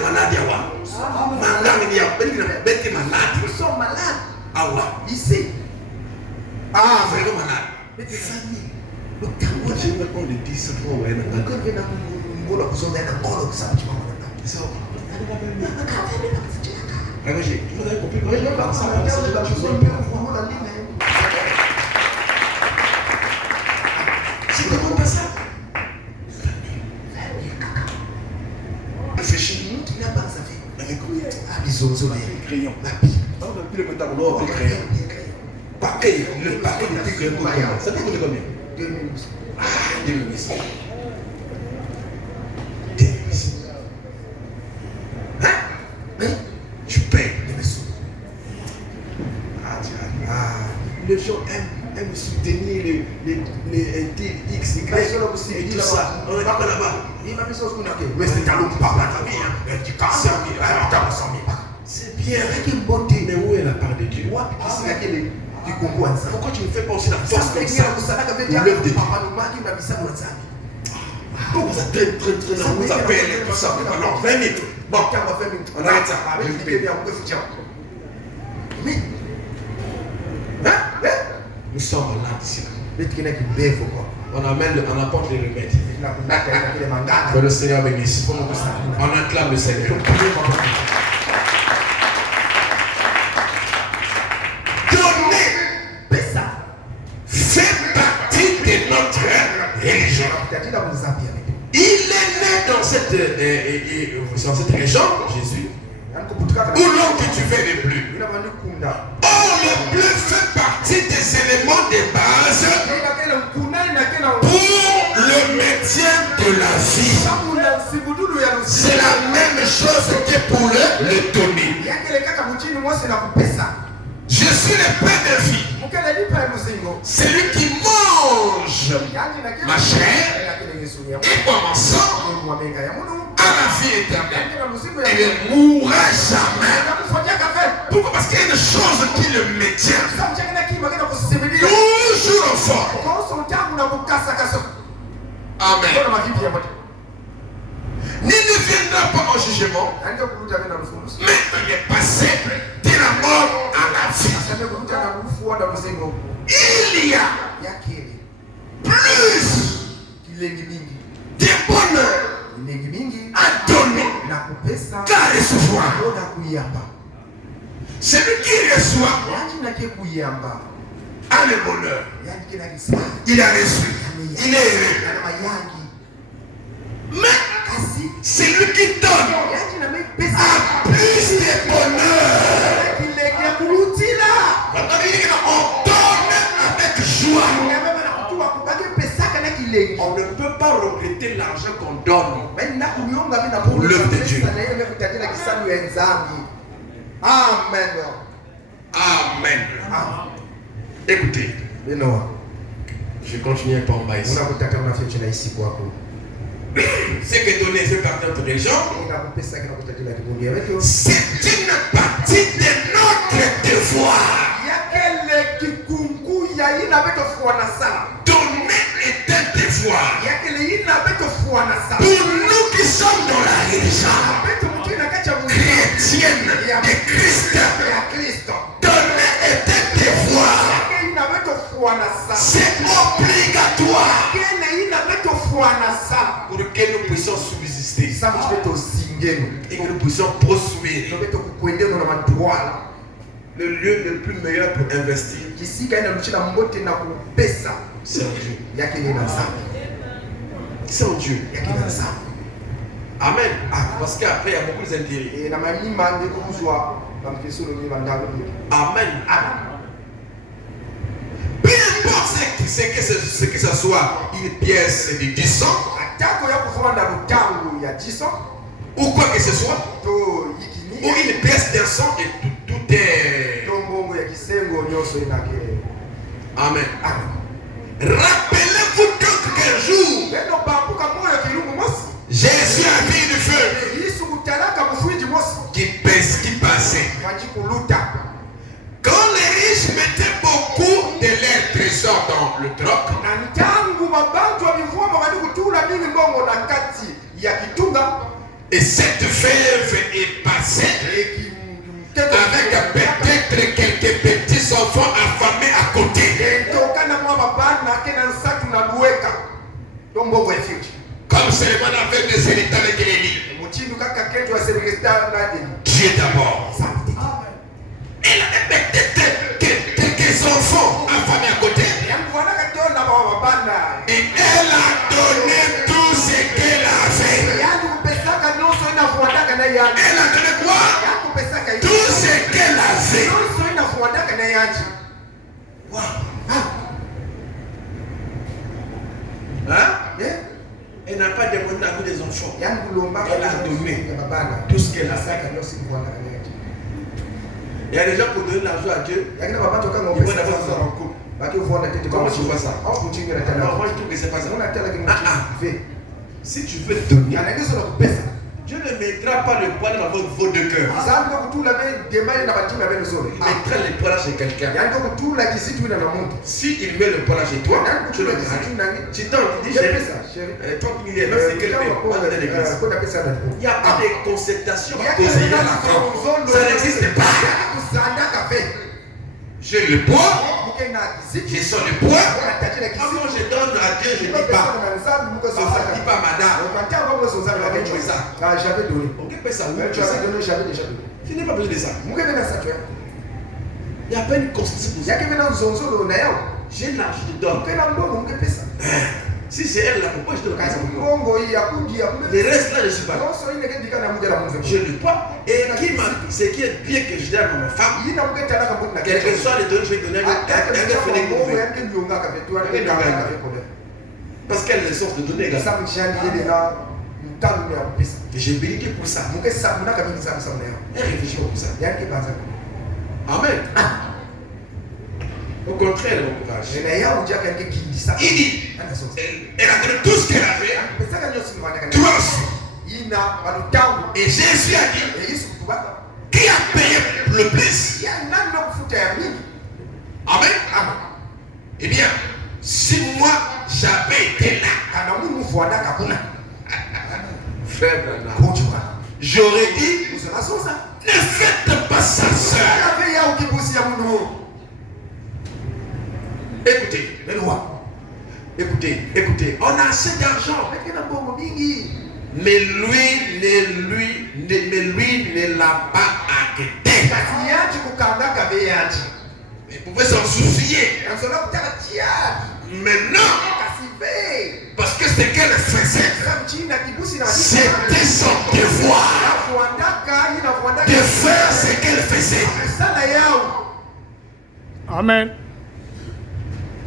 maladie à moi. Mettre malade. Ils sont malades. Ah ouais. Ici. Ah, vraiment malade. Mettez famille. Le temps, je vais prendre les 10 francs. C'est comment pas ça? Réfléchis. Avec combien? Crayon. Paquet. Le paquet de petits crayons. Ça coûte combien? 2000. Tu payes. Les gens aiment soutenir les X, Y, et tout ça. On est pas là-bas. Mais c'est un autre papa, c'est bien. Mais où est la part de Dieu? Pourquoi tu ne fais pas aussi la force comme ça? L'œuvre de Dieu. Pourquoi ça traîne, vous appelez tout ça? Alors, 20 minutes. Bon, on arrête ça. Mais, nous sommes là ici. On apporte les remèdes. Que le Seigneur bénisse. On acclame le Seigneur. Donner fait partie de notre religion. Il est né dans cette région, Jésus, où l'homme que tu veux le bleu. Or, le bleu fait partie des éléments de base pour le maintien de la vie. C'est la même chose que pour le donner. Je suis le pain de vie. Celui qui mange ma chair et boit mon sang a la vie éternelle. Il ne mourra jamais. Pourquoi? Parce qu'il y a une chose qui le maintient. Toujours fort. Amen. Il ne viendra pas en jugement, mais il est passé de la mort à la vie. Il y a plus de bonheur à donner qu'à recevoir. Celui qui reçoit a le bonheur. Il a reçu. Il est heureux. Mais celui qui donne a plus de bonheur. On donne avec joie. On ne peut pas regretter l'argent qu'on donne pour l'œuvre de Dieu. Amen. Amen. Écoutez, je continue par en bas ici. Ce que donner fait partie de notre religion, c'est une partie de notre devoir. Donner est un devoir. Pour nous qui sommes dans la religion chrétienne de Christ, donner est un devoir. C'est obligatoire pour que nous puissions subsister et que nous puissions prospérer. Le lieu le plus meilleur pour investir, c'est en Dieu. C'est en Dieu. Amen. Parce qu'après, il y a beaucoup d'intérêts. Amen. Peu importe ce que ce soit une pièce de 10 ans ou quoi que ce soit, ou une pièce d'un cent, et tout est. Amen. Rappelez-vous donc qu'un jour, Jésus a vu le feu qui passait. Quand les riches mettaient beaucoup de leurs trésors dans le troc, et cette veuve est passée avec peut-être quelques petits enfants affamés à côté. Comme Suleiman avait des héritages avec Élie. Dieu d'abord. Elle avait peut-être quelques enfants affamés à côté. Et elle a donné tout ce qu'elle avait. Elle a donné quoi? Tout ce qu'elle avait. Wow. Hein? Elle n'a pas demandé à vous des enfants. Elle a donné tout ce qu'elle a fait. Il y a des gens pour donner l'argent à Dieu. Ils vont d'abord faire en couple. Comment tu vois ça? Non, moi je trouve que c'est pas ça. Si tu veux donner, Dieu ne mettra pas le poids dans vos deux cœurs. Il mettra le poids chez quelqu'un. Si il met le poids chez toi, tu le mettras. Tu t'en dis, j'ai 30 millions, c'est quel pays? Il n'y a pas de concertation à poser à la fin. Ça n'existe pas. J'ai le poids, j'ai son le poids. Quand je donne à Dieu, je ne dis pas. Parfois, je ne dis pas madame. J'avais donné. Ok, mais ça, J'avais déjà donné. tu n'as pas besoin de ça. Il n'y a pas une constitution. J'ai l'argent, je te donne. Si c'est elle là, pourquoi je te donne? Le reste là, je ne suis pas là. Je ne pas. Et ce qui est bien que je donne à ma femme, quel que soit les données, je vais donner à parce qu'elle a les sources de données également. Et j'ai béni Dieu pour ça. Elle réfléchit pour ça. Amen. Au contraire, elle m'encourage. Il dit, elle a donné tout ce qu'elle avait. Et Jésus a dit, qui a payé le plus? Amen. Eh bien, Si moi j'avais été là, frère Branham, j'aurais dit, ne faites pas ça, sœur. Écoutez, écoutez, on a assez d'argent. Mais lui ne l'a pas arrêté. Il pouvait s'en soucier. Maintenant, parce que ce qu'elle faisait, c'était son devoir de faire ce qu'elle faisait. Amen.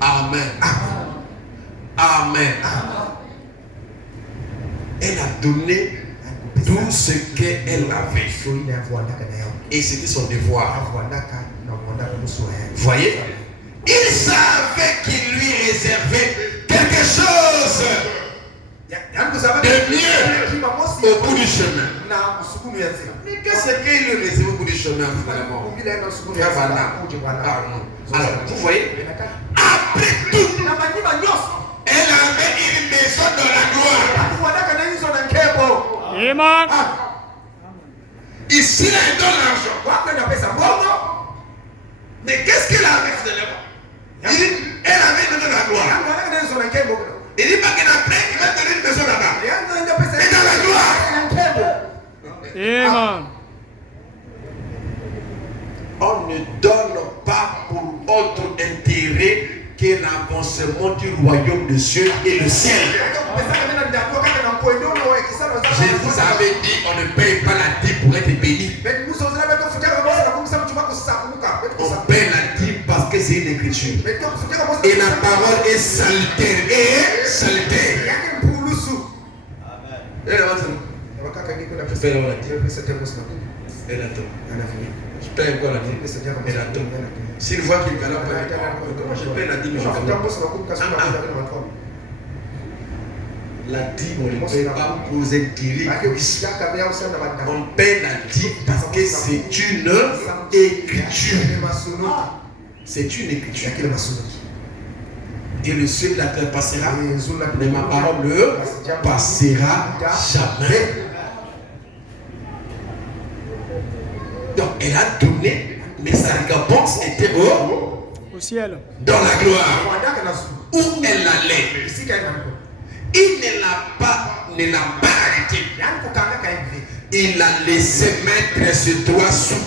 Amen. Amen. Elle a donné tout ce qu'elle avait. Et c'était son devoir. Voyez? Il savait qu'il lui réservait quelque chose de mieux au bout du chemin. Mais qu'est-ce qu'il lui réserve au bout du chemin, finalement? Frère Branham. Alors, vous voyez? Après tout, elle avait une maison dans la gloire. Amen. Ici, elle donne l'argent. Mais qu'est-ce qu'elle avait finalement? Il dit, elle avait une maison dans la gloire. Il dit pas qu'après, il va donner une maison là-bas. Et dans la gloire. Amen. On ne donne pas pour autre intérêt que l'avancement du royaume de Dieu et le ciel. Je vous avais dit, on ne paye pas la dîme pour être béni. On paye la dîme parce que c'est une écriture. Et la parole est salutaire. Et salutaire. Elle attend. Je paye encore la dîme. Elle attend. S'il voit qu'il ne pas, comment je paye la dîme? La dîme, on ne paye pas pour intérêts. On paye la dîme parce que c'est une écriture. C'est une écriture. Et le ciel de la terre passera, mais ma parole ne passera jamais. Donc elle a donné, mais sa récompense était Au ciel. dans la gloire. Où elle allait. Il ne l'a pas arrêté. Il l'a laissé mettre ce doigt sous.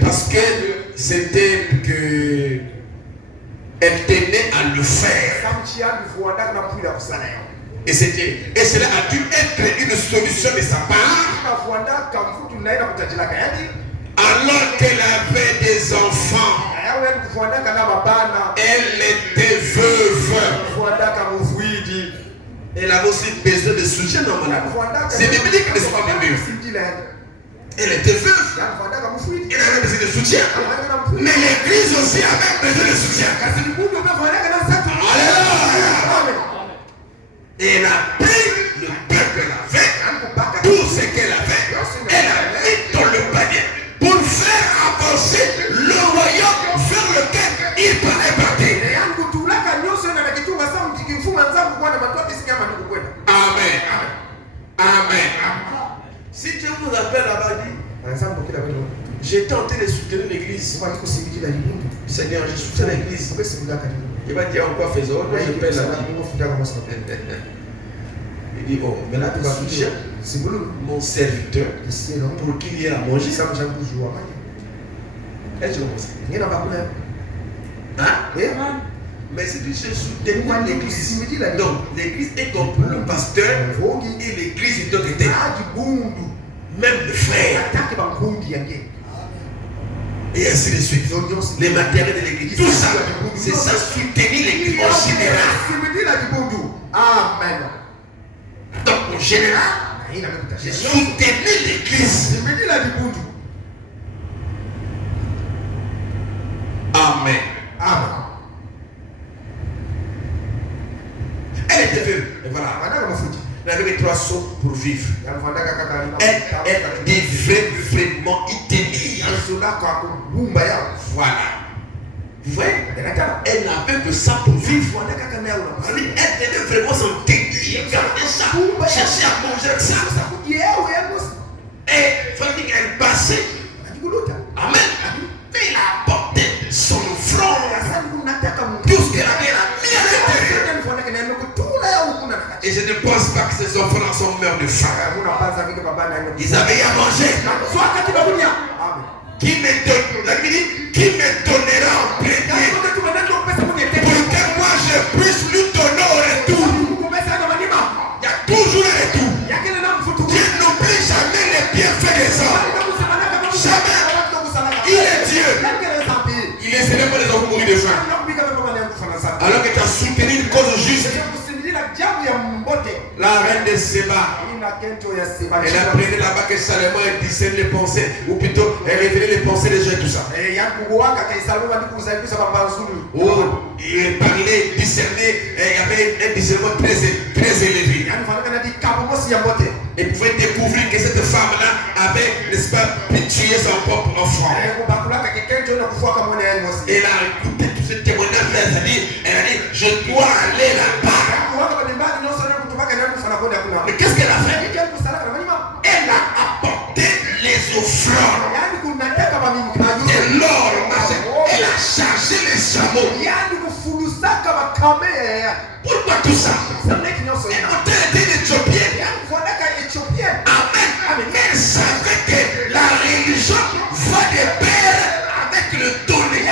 Parce que c'était que elle tenait à le faire. Et cela a dû être une solution de sa part. Alors qu'elle avait des enfants, elle était veuve. Elle avait aussi besoin de soutien normalement. C'est biblique, n'est-ce pas, biblique? Elle était veuve. Elle avait besoin de soutien. Mais l'église aussi avait besoin de soutien. Alléluia. Et elle a pris le peuple avec tout ce qu'elle avait. Elle a mis dans le panier pour faire avancer le royaume vers lequel il parlait partir. Amen. Amen. Si Dieu vous appelle là-bas, dit, j'ai tenté de soutenir l'église. Seigneur, je soutiens l'église. Il va dire encore faisons. Je paie la dîme. Il dit, oh, mais là tu vas soutenir mon serviteur pour qu'il y ait à manger. Est-ce que vous comprenez? Hein? Mais c'est du soutenir l'église. Donc, l'église est comme le pasteur et l'église est d'autre côté. Même le frère. Et ainsi de suite. Les matériels de l'église. Tout ça, c'est ça, soutenir l'église en général. Amen. Donc, en général, soutenir l'église. Amen. Amen. Elle était veuve. Et voilà. Elle avait 3 sauts pour vivre. Elle devait vraiment y tenir. Voilà. Vous voyez, elle n'avait que ça pour vivre. Elle devait vraiment s'en dédier, garder ça, chercher à manger avec ça. Et elle passait. Amen. Mais il a apporté son front. Tout ce qu'elle avait mis à l'intérieur. Et je ne pense pas que ces enfants-là sont morts de faim. Ils avaient à manger. Qui me donnera en premier pour que moi je puisse lui donner au retour. Il y a toujours un retour. Dieu n'oublie jamais les bienfaits des hommes. Jamais. Il est Dieu. Il est célèbre les enfants mourir de faim. Alors que tu as soutenu une cause juste. La reine de Séba, elle apprenait là-bas que Salomon discerne les pensées, ou plutôt elle révélait les pensées des gens et tout ça. Oh, il parlait, discernait, et il y avait un discernement très élevé. Et il pouvait découvrir que cette femme-là avait, n'est-ce pas, tué son propre enfant. Elle a écouté tout ce témoignage, elle a dit, je dois aller là-bas. Mais qu'est-ce qu'elle a fait? Elle a apporté les offrandes. Et l'or, elle a chargé les chameaux. Pourquoi tout ça? Elle était une Éthiopienne. Amen. Mais elle savait que la religion va de pair avec le donner. Et elle a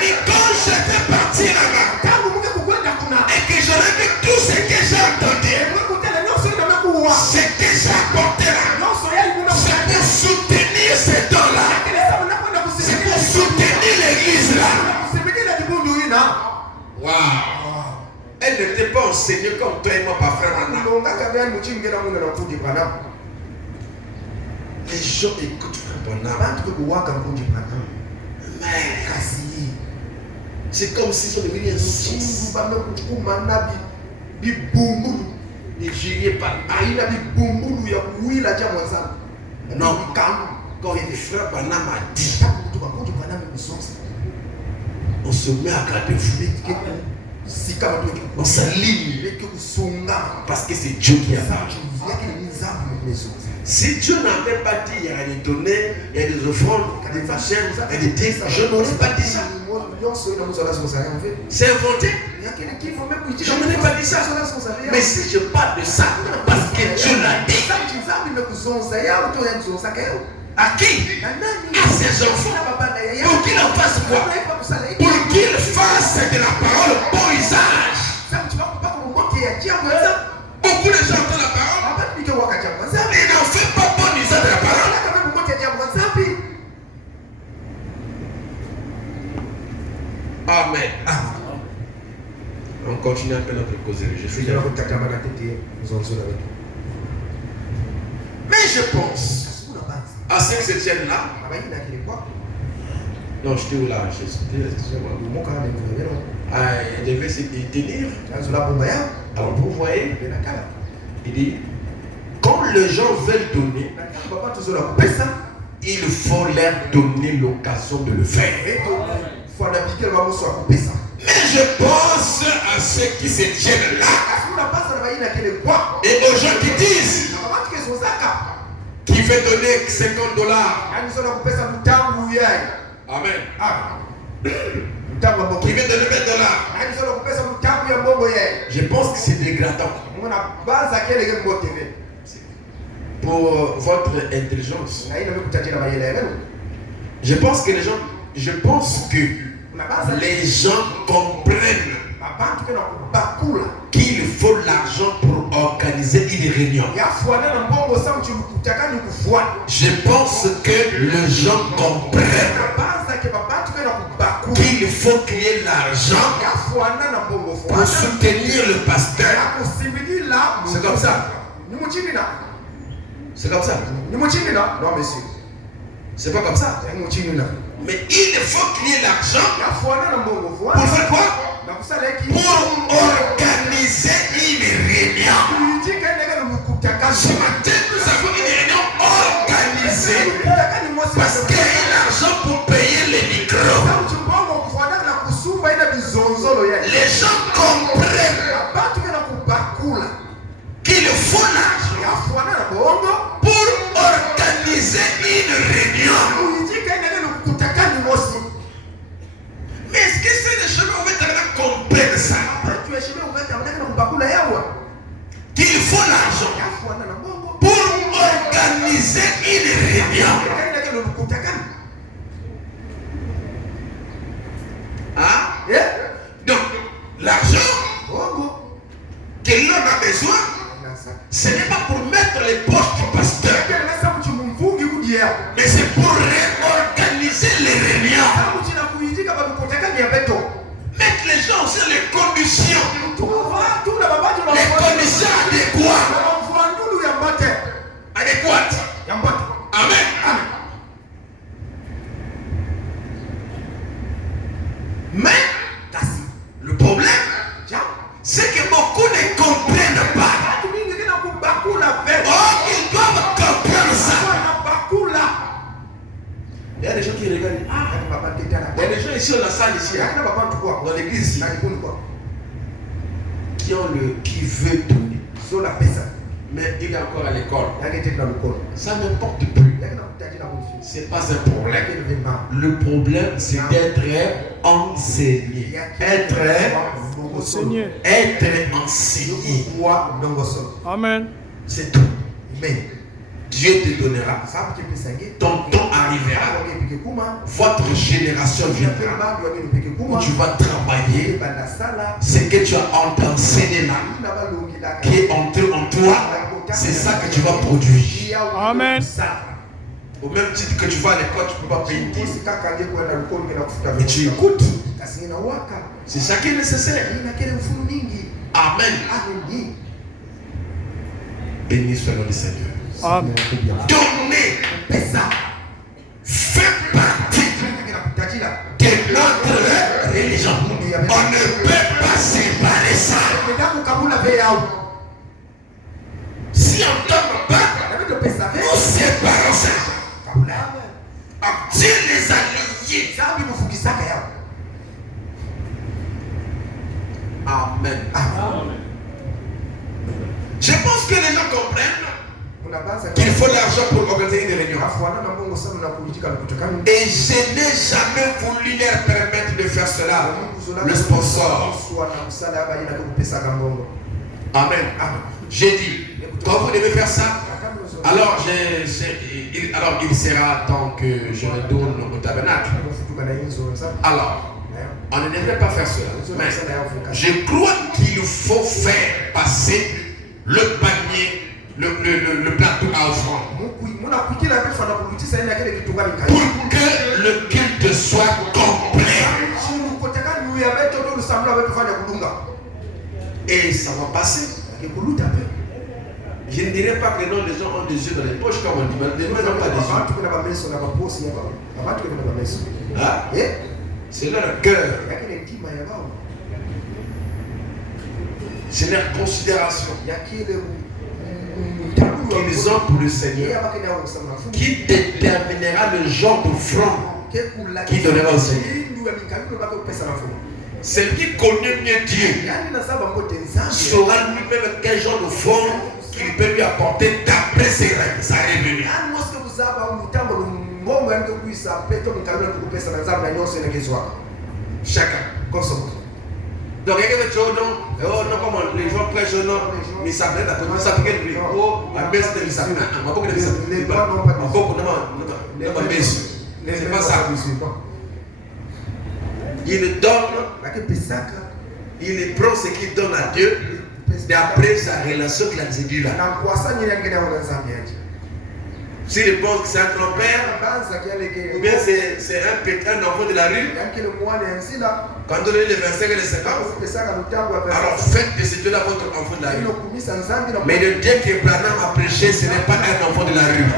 dit, quand je vais partir là-bas, et que j'aurais vu tout ce que j'ai entendu, ce que j'ai apporté là, c'est pour soutenir ces dons-là, c'est pour soutenir l'église là. Waouh! Elle n'était pas enseignée comme toi et moi par frère Anna. Les gens écoutent frère Bonham. Mais c'est comme s'ils sont devenus un Nigérien pas. Non, quand le frère Bonham a dit, on se met à garder vous. On s'aligne parce que c'est Dieu qui a parlé. Si Dieu n'avait pas dit il y a des données, il y a des offrandes, des machins, il y a des thés, je n'aurais pas dit ça. C'est inventé. Je n'aurais pas dit ça. Mais si je parle de ça, parce que Dieu l'a dit. À qui? À ses enfants. Pour qu'il en fasse quoi? Pour qu'il fasse de la parole bon usage. Beaucoup de gens ont la parole. Il n'en fait pas bon usage de la parole. Amen. On continue un peu notre causerie. Je suis là. Mais je pense à ceux qui se tiennent là. Non, je dis où là? Il devait se tenir. Alors vous voyez, il dit, quand les gens veulent donner, il faut leur donner l'occasion de le faire. Mais je pense à ceux qui se tiennent là. Et aux gens qui disent qui veut donner $50. Amen. Qui veut donner $20. Je pense que c'est dégradant pour votre intelligence. Je pense que les gens comprennent qu'il faut l'argent pour organiser une réunion. Je pense que les gens comprennent qu'il faut créer l'argent pour soutenir le pasteur. C'est comme ça. C'est comme ça. Non, monsieur. C'est pas comme ça. Mais il faut créer l'argent. Pour faire quoi? Pour organiser une réunion. Ce matin, nous avons une réunion organisée parce qu'il y a l'argent pour payer organiser une réunion. Hein? Donc, l'argent que l'on a besoin, ce n'est pas pour mettre les poches du pasteur, mais c'est pour réorganiser les réunions. Mettre les gens sur les conditions adéquates. Amen. Mais le problème, c'est que beaucoup ne comprennent pas. Oh, ils doivent comprendre ça. Il y a des gens qui regardent. Il y a des gens ici dans la salle ici, dans l'église ici, qui veut donner. Mais il est encore à l'école. Ça n'importe plus. C'est pas un problème. Le problème, c'est d'être enseigné. Être enseigné. Amen. C'est tout. Dieu te donnera. Ton temps arrivera. Votre génération viendra. Où tu vas travailler. Ce que tu as enseigné là, qui est en toi, c'est ça que tu vas produire. Amen. Au même titre que tu vas à l'école, tu ne peux pas payer une dîme. Mais tu écoutes. C'est ça qui est nécessaire. Amen. Béni soit le nom du Seigneur. Amen. Donner fait partie de notre religion. On ne peut pas séparer ça. Si on ne donne pas, nous séparons ça. Dieu les a liés. Amen. Je pense que les gens comprennent qu'il faut l'argent pour organiser une réunion. Et je n'ai jamais voulu leur permettre de faire cela. Le sponsor. Amen. J'ai dit, quand vous devez faire ça, alors il sera temps que je retourne au tabernacle. Alors, on ne devrait pas faire cela. Mais je crois qu'il faut faire passer le panier, le plateau à offrande. Pour que le culte soit complet. Et ça va passer. Je ne dirais pas que non, les gens ont des yeux dans les poches comme on dit, mais les gens n'ont pas des yeux. Ah, c'est leur cœur. C'est leur considération qu'ils ont pour le Seigneur qui déterminera le genre d'offrande qui donnera au Seigneur. Celui qui connaît mieux Dieu saura lui-même quel genre d'offrande qu'il peut lui apporter d'après sa revenue. Chacun. Donc, il y a des gens comme les gens prêchent, non, mais ça plaît à tout. Ça fait que la baisse de ça. C'est pas ça. Il donne, il prend ce qu'il donne à Dieu d'après sa relation qu'il a avec là. S'il pense que c'est un grand-père, ou bien c'est un enfant de la rue, quand on lit les 25 et les 50, alors faites de ce Dieu-là votre enfant de la rue. Mais le Dieu que Branham a prêché, ce n'est pas un enfant de la rue.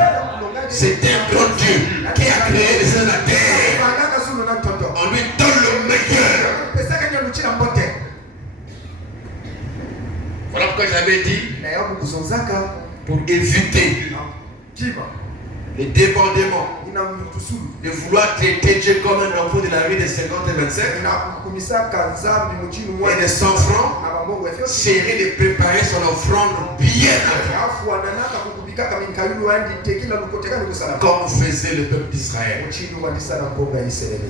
C'est un grand Dieu qui a créé les cieux et la terre. On lui donne le meilleur. Voilà pourquoi j'avais dit, pour éviter les débordements de vouloir traiter Dieu comme un enfant de la vie de 50 et 25 et de 100 francs, chéri de préparer son offrande bien avant, comme faisait le peuple d'Israël.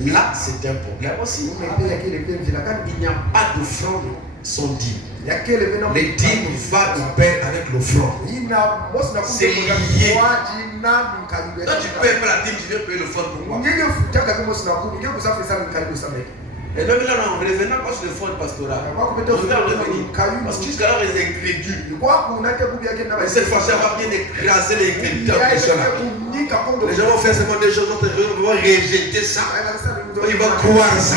Là, c'est un problème aussi. Il n'y a pas d'offrande sont dîmes. Les dîmes vont au Père avec l'offrande. C'est lié. Quand tu payes pas la dîme, tu viens payer l'offrande pour moi. Et donc là, en revenant pas sur le fonds pastoral, on va revenir. Parce que jusqu'à là, les incrédules. Et cette fois-ci, on va bien écraser les incrédules. Les gens vont faire seulement des choses, ils vont rejeter ça. Ils vont croire ça.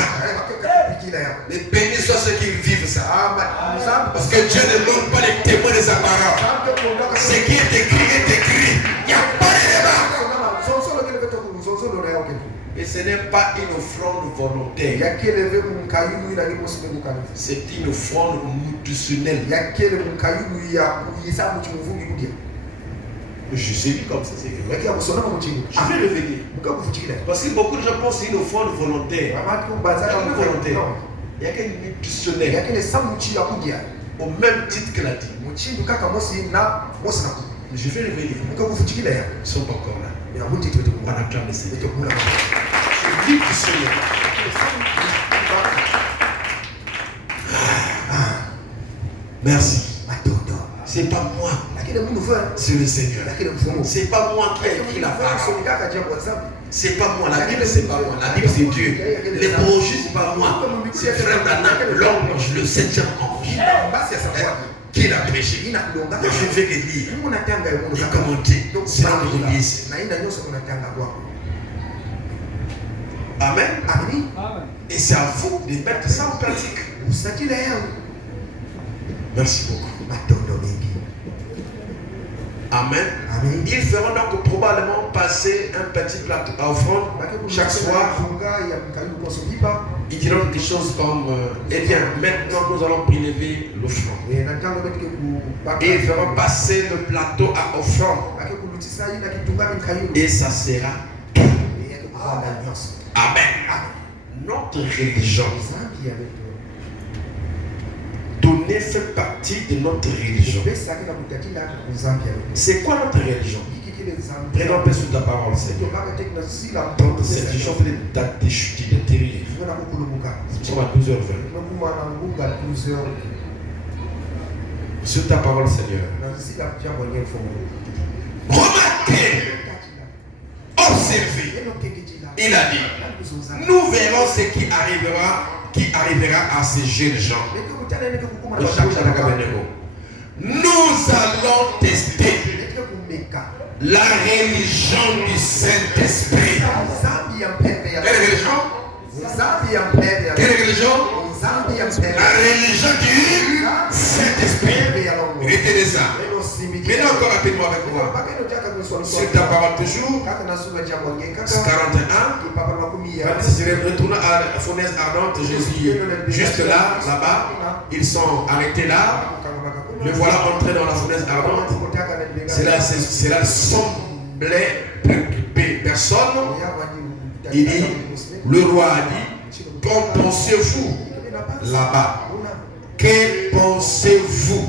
Les bénis soient ceux qui vivent ça. Parce que Dieu ne demande pas les témoins de sa parole. Ce qui est écrit est écrit. Il n'y a pas de débat. Et ce n'est pas une offrande volontaire. C'est une offrande nutritionnelle. Je sais comme ça, c'est vrai. Je vais revenir. Parce que beaucoup de gens pensent que c'est une offrande volontaire. Volontaire. Il n'y a qu'une nutritionnelle. Au même titre que la dîme. Je vais revenir. Ils ne sont pas encore là. On acclame le Seigneur. C'est nutritionnel. Merci. C'est pas moi. C'est le Seigneur. C'est pas moi qui ai écrit la parole. C'est pas moi. La Bible, c'est pas moi. La Bible, c'est Dieu. Les projets, c'est pas moi. C'est Frère Dana, l'ange, le 7e ange. Qui l'a prêché. Je vais le lire et commenter. C'est là que je lis. Amen. Et c'est à vous de mettre ça en pratique. Merci beaucoup. Amen. Ils feront donc probablement passer un petit plateau à offrande chaque soir. Ils diront quelque chose comme eh bien, maintenant nous allons prélever l'offrande. Et ils feront passer le plateau à offrande. Et ça sera tout. Amen. Notre religion. Donner fait partie de notre religion. C'est quoi notre religion? Prenons paix sur ta parole, Seigneur. Donc, cette religion fait des dates de chute, de terrir. Nous sommes à 12h20. Sur ta parole, Seigneur. Remarquez, observez. Il a dit, nous verrons ce qui arrivera à ces jeunes gens. Nous allons tester la religion du Saint-Esprit. Quelle religion? Quelle religion? La religion du Saint-Esprit. Retenez ça. Maintenant encore rapidement avec moi. Sur ta parole toujours. 41. Retournons à la fournaise ardente. Jésus juste là, là-bas. Ils sont arrêtés là. Le voilà entré dans la fournaise ardente. Cela semblait préoccuper personne. Il dit, le roi a dit, qu'en pensez-vous là-bas? Que pensez-vous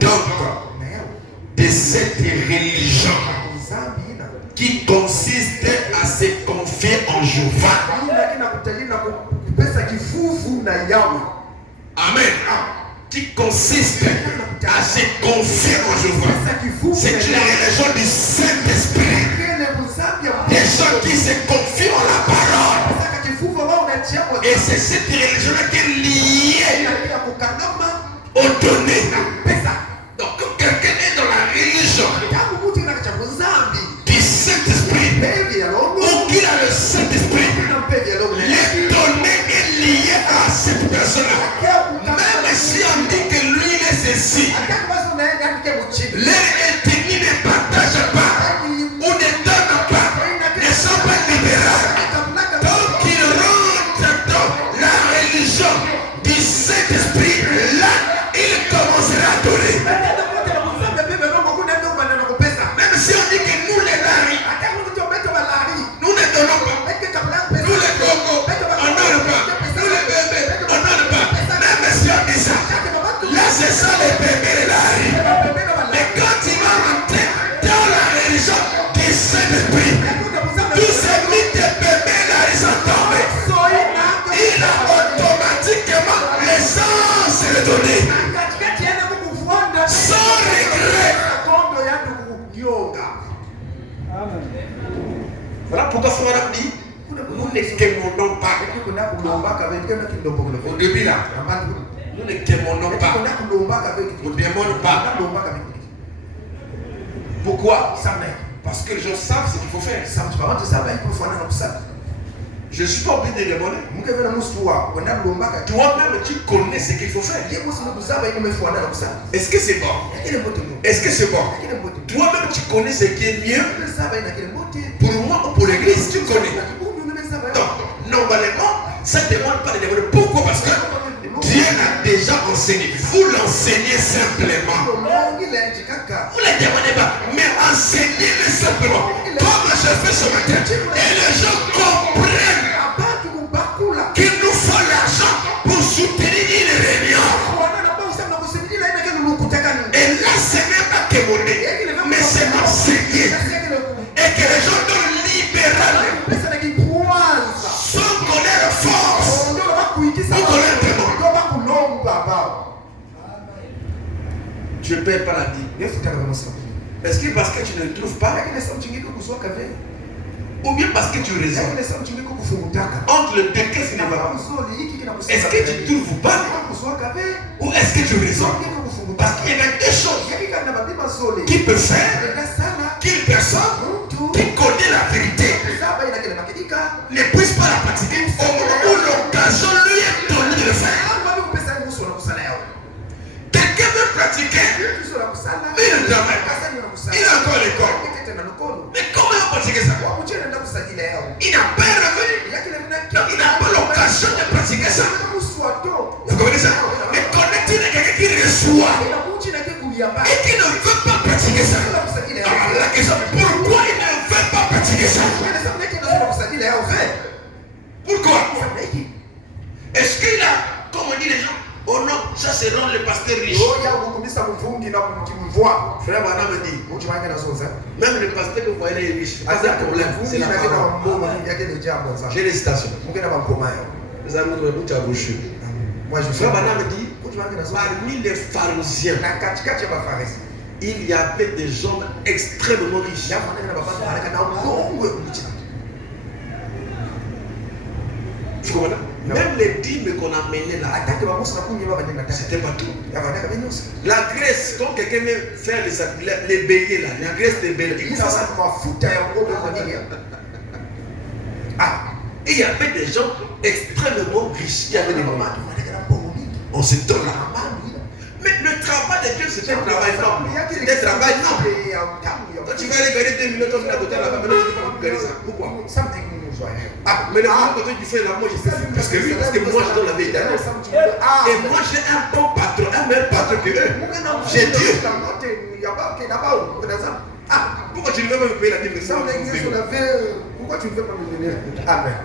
donc de cette religion qui consiste à se confier en Jéhovah? Amen. Qui consiste à se confier en Jéhovah. C'est une religion du Saint-Esprit. Des gens qui se confient en la parole. Et c'est cette religion qui est liée aux données. Donc quand quelqu'un est dans la religion du Saint-Esprit, ou qu'il a le Saint-Esprit, les données sont liées à cette personne-là. Même si on dit que lui est ceci, les ethnies ne partagent pas ou ne donnent pas, ne sont pas libérales. Donc il rentre dans la religion du Saint-Esprit, là il Voilà pourquoi frère dit, nous ne quémonnons pas. Au début là, nous ne quémonnons pas. Nous ne démonnons pas. Pourquoi? Parce que les gens savent ce qu'il faut faire. Je ne suis pas obligé de démoner. Toi-même, tu connais ce qu'il faut faire. Est-ce que c'est bon? Est-ce que c'est bon? Toi-même, tu connais ce qui est mieux. Pour moi ou pour l'église, tu connais. Donc, normalement, ça ne demande pas de démoner. Pourquoi? Parce que Dieu a déjà enseigné. Vous l'enseignez simplement. Vous ne le demandez pas, mais enseignez-le simplement. Comme je fais ce matin. Et les gens comprennent qu'il nous faut l'argent pour soutenir une réunion. Et là, ce n'est pas que monnaie, mais c'est enseigné. Et que les gens donnent libéralement. Sans connaître force. Sans connaître le monde. Tu ne payes pas la dîme. Est-ce que parce que tu ne le trouves pas? Ou bien parce que tu raisonnes? Entre le deux, qu'est-ce qui ne va pas? Est-ce que tu ne trouves pas? Ou est-ce que tu raisonnes? Parce qu'il y a deux choses qui peuvent faire qu'une personne qui connaît la vérité ne puisse pas la pratiquer au moment où l'occasion lui est donnée de le faire. Quelqu'un veut pratiquer, mais il ne travaille pas. Il est encore à l'école. Mais comment il va pratiquer ça? Il n'a pas revenu. Il n'a pas l'occasion de pratiquer ça. Vous comprenez ça? Mais connecter à quelqu'un qui reçoit et qui ne veut pas pratiquer ça. Alors la question, pourquoi il ne veut pas pratiquer ça? Pourquoi? Est-ce qu'il a, comme on dit les gens, oh non, ça c'est rendre le pasteur riche. Frère Bana me dit, même le pasteur que vous voyez est riche. Pas de problème, c'est la parole. J'ai les citations. Les amis de Boucha Bouchu. Frère Bana me dit, parmi les pharisiens, il y avait des hommes extrêmement riches. Tu comprends? Même les dîmes qu'on a menées là, c'était pas tout. La Grèce, quand quelqu'un veut faire les béliers là, la Grèce des béliers, il faut ça. Et il y avait des gens extrêmement riches qui avaient des mamans. On se donne là. Mais le travail de Dieu, c'était un travail noble. C'était un travail noble. Quand tu vas aller gagner 2 millions, tu vas aller là, maintenant tu ne peux pas gagner ça. Pourquoi? Mais le moment que tu fais là, moi je fais plus que lui, parce que moi je donne la vérité. Et moi j'ai un bon patron, un meilleur patron que eux. J'ai Dieu. Pourquoi tu ne veux pas me payer la dîme? Pourquoi tu ne veux pas me donner? Amen.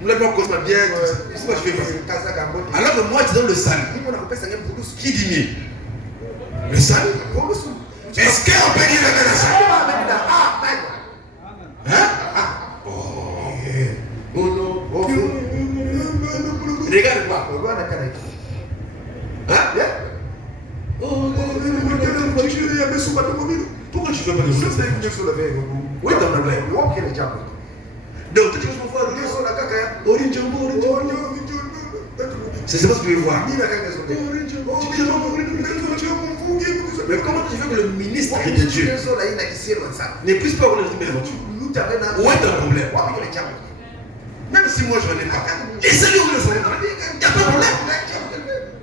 Nous l'avons cosma bien. Pourquoi je fais ça? Alors que moi je donne le salut. Qui dit mieux? Le salut? Est-ce qu'on peut dire la même chose? Hein? Oh non. Regarde-moi. Hein? Pourquoi tu fais pas de ça? Oui, ton problème. Donc, tu veux voir c'est ce que tu veux voir. Mais comment tu veux que le ministre de Dieu ne puisse pas avoir le numéro? Où est ton problème? Même si moi je n'en ai pas, laissez-le ouvrir son problème. Il n'y a pas de problème.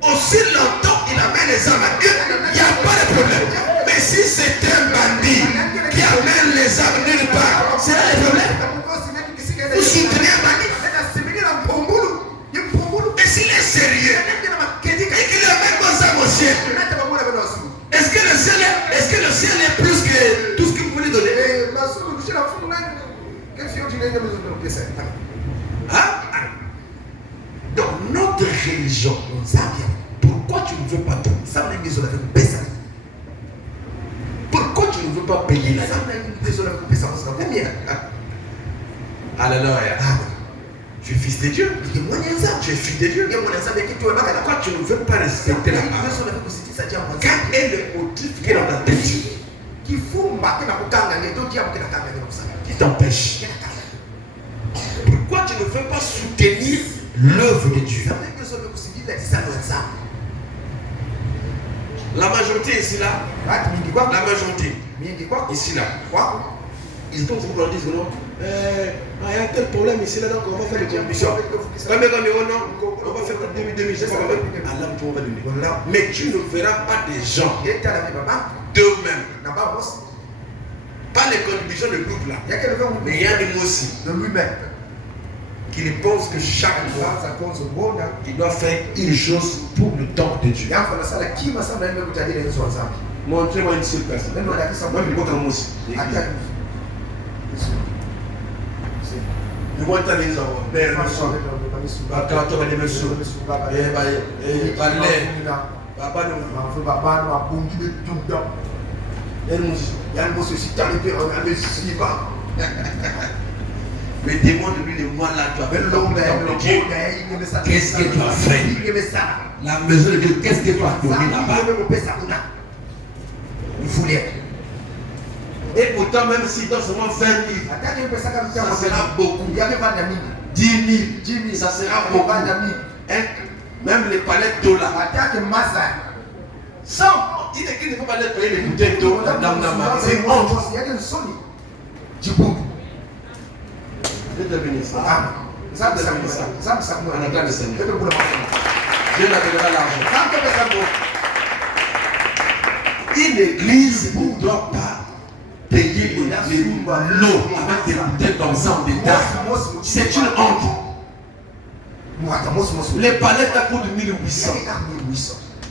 Aussi longtemps il amène les âmes à Dieu, il n'y a pas de problème. Mais si c'est un bandit qui amène les âmes nulle part, c'est là le problème. Vous soutenez un bandit. Et s'il est sérieux et qu'il amène vos âmes au ciel, est-ce que le ciel est plus que tout ce que vous voulez donner? Hein? Donc notre religion, pourquoi tu ne veux pas donner? Pourquoi tu ne veux pas payer la dîme? Alléluia. Tu es fils de Dieu. Tu es fils de Dieu. Pourquoi tu ne veux pas respecter la parole? Quel est le motif qui est dans ta tête? Qui t'empêche? Pourquoi tu ne veux pas soutenir l'œuvre de Dieu? La majorité ici là, la majorité ici là, ils sont toujours disent non, il y a tel problème ici là, donc on va faire des contributions. On va faire comme 2000, je sais pas comment. Mais tu ne verras pas des gens d'eux-mêmes. Pas les contributions de groupe là, mais il y a des mots aussi de lui-même qui pense que chaque fois il doit faire une chose pour le temps de Dieu. Montrez-moi une seule personne. Moi je vois comme aussi. Je vois ta maison. Mais demande-lui de moi là, tu as fait l'homme de Dieu. Qu'est-ce que tu as fait? La maison de Dieu, qu'est-ce que tu as donné là-bas? Il voulait. Et pourtant, même si dans seulement 20 000, ça sera beaucoup. 10 000, ça sera beaucoup. Même les palettes d'eau là. Sans, il ne faut pas les payer les bouteilles d'eau dans la main. C'est honte. Je te bénis ça. On attend le Seigneur. Dieu n'appellera l'argent. Une église ne doit pas payer l'eau avec des bouteilles comme ça en détail. C'est une honte. Les palettes à coût de 1800.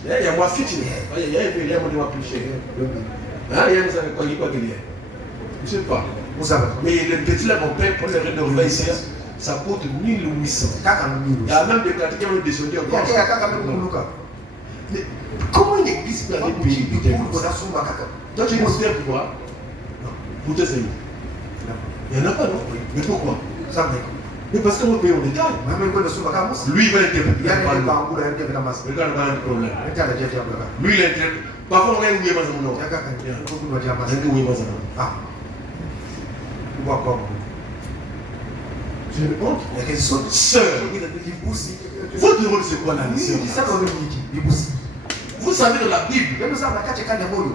Il y a moi fiche. Il y a moi plus cher. Il y a quoi qu'il y a. Je ne sais pas. Mais les petits là, mon père, pour les rénover ici, ça coûte 1800. Il y a même des quartiers qui ont descendu encore. Mais comment une église peut aller payer des bouteilles? Toi, tu considères pourquoi? Pour te saigner. Il n'y en a pas, non? Mais pourquoi? Mais parce que vous payez au détail. Lui, il va interpréter. Il y a un problème. Lui, il interprète. Parfois, on a une je me honte. Sœur, votre rôle c'est quoi la mission? Vous savez dans la Bible,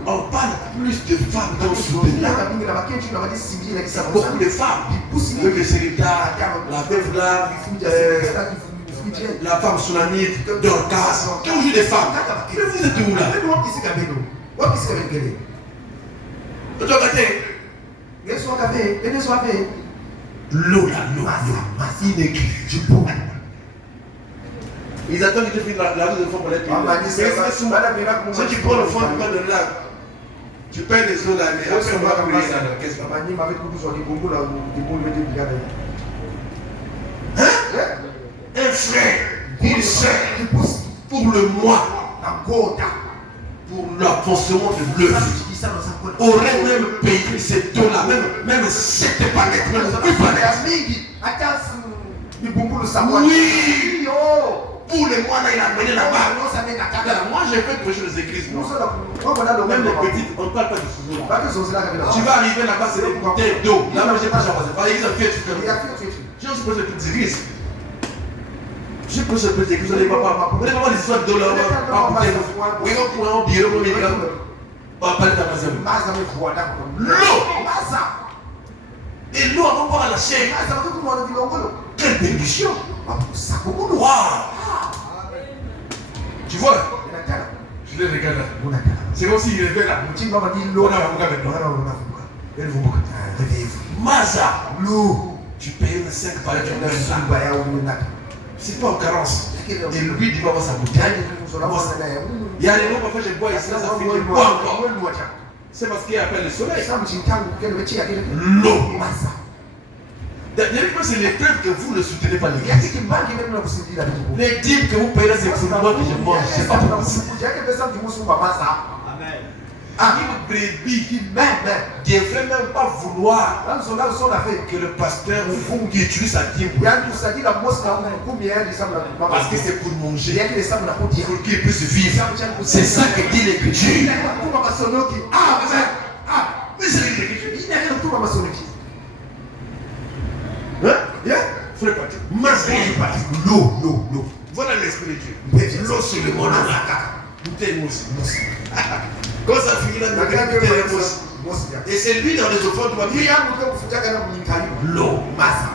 on parle plus de femmes dans ce soutenir. Beaucoup de femmes, le secrétaire, la veuve là, la femme sounamite, Dorcas, toujours des femmes. Mais vous êtes où là? L'eau, il écrit du pot. Ils attendent que tu finisses la route de fond pour les payer. Si tu prends le fond du pain de lac, tu payes les eaux là, mais après on va payer ça dans la caisse. Un frère, une sœur, pour le mois, pour l'avancement de l'œuvre, aurait même payé cette eau-là, même 7 palettes, même 8 palettes. Oui, pour les mois là, il a mené là-bas. Moi, j'ai fait prêcher les églises. Même les petites, on ne parle pas de ce. Tu vas arriver là-bas, c'est des bouteilles d'eau. Là, moi, j'ai pas changé. Par exemple, j'ai aussi prêché les petites églises. J'ai prêché les petites églises. Vous n'allez pas voir les histoires d'eau là. Oui, on pourrait en dire, on va parler de l'eau. Et l'eau, on va voir à la chaîne. Quelle bénédiction. Waouh. Tu vois? Je les regarde là. C'est comme s'il était là. Maza. L'eau. Tu payes le 5 par là. C'est pas en carence. Et lui, il va avoir sa bouteille. Il y a des mots parfois je bois ici, là, ça fait que je bois encore. C'est parce qu'il appelle le soleil. L'eau. D'ailleurs, c'est les preuves que vous ne soutenez pas l'église. Les dîmes que vous payez, c'est pour moi que je mange. C'est pas pour vous. Une brebis qui ne devrait même pas vouloir que le pasteur qui utilise sa dîme parce que c'est pour manger, pour qu'il puisse vivre. C'est ça que dit l'Écriture. Amen. Hein? Frère Patrick. L'eau. Voilà l'esprit de Dieu. L'eau sur le monde. Bouteille mousse. Quand ça finit là, bouteille mousse. Et c'est lui dans les offrandes qui va dire l'eau, massa.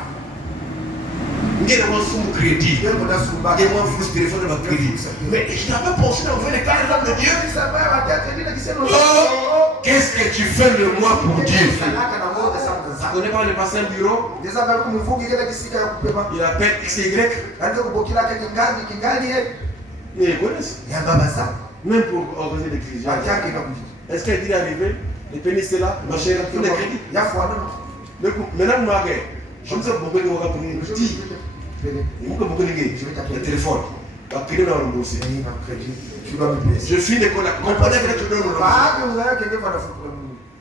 Il y a un crédit. Il y a un téléphone de votre crédit. Mais je n'ai pas pensé d'envoyer les cartes de Dieu. Oh, qu'est-ce que tu fais de moi pour Dieu? Tu connais pas le passé un bureau? Il appelle XY. Ils connaissent. Même pour organiser des crises. Est-ce qu'elle dit d'arriver? Les pénis là, ma chérie, tous les crédits. Maintenant, je me suis beaucoup de gens qui le téléphone. Je finis l'école. Comprenez que tu donnes le nom.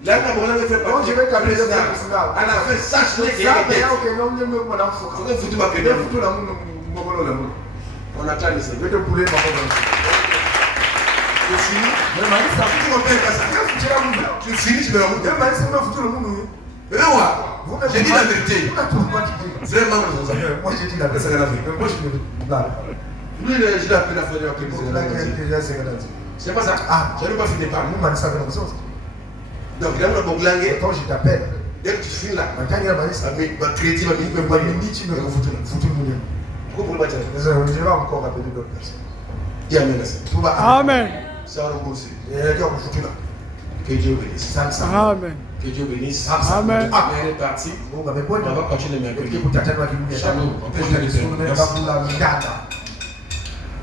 Là, on a fait pas. Je vais t'appeler ça. À la fin, sache que c'est on attend les je vais te pouler ma je finis. Tu finis, je vais remonter. J'ai dit la vérité. C'est vraiment le moi j'ai dit la vérité. Moi je lui j'ai appelé la fois de c'est pas ça. Ah, je n'ai pas fini par nous. Donc il a un bon langue. Quand je t'appelle, dès que tu finis là, ma crédit va pourquoi je vais encore appeler d'autres personnes. Amen. Ça va aussi. Que Dieu bénisse. Amen. Que Dieu bénisse. Amen. Amen est parti. On va continuer mercredi. Shalom. On peut faire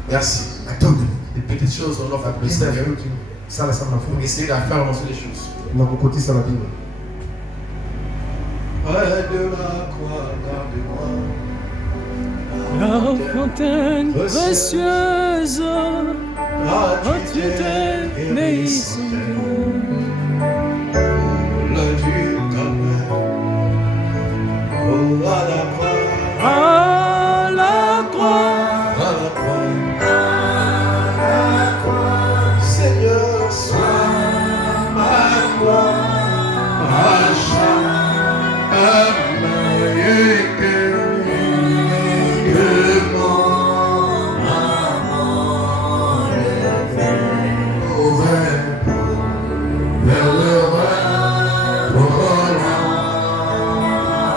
merci. Des petites choses, on offre le Seigneur. Pour essayer de faire avancer les choses. Près de la croix, garde-moi. La fontaine précieuse, gratuité, mais ici. Le Dieu calme, oh à la croix, À la croix, à la croix, Seigneur, sois ma croix, à jamais que mon amour élevé, vers le roi,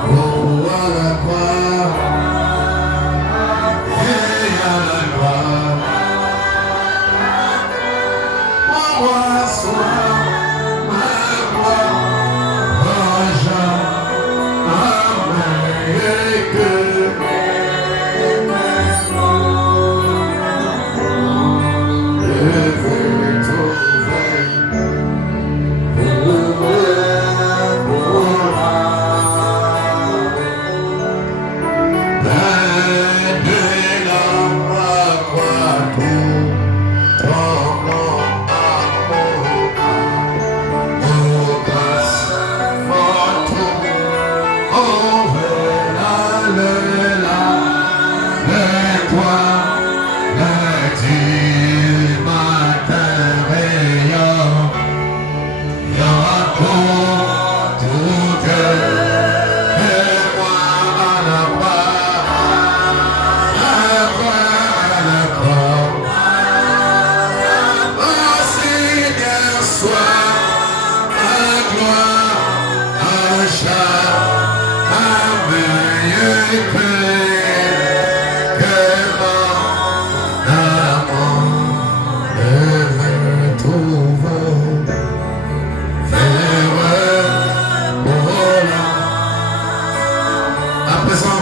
oh à la croix, et à la croix, moi sois ma croix, à jamais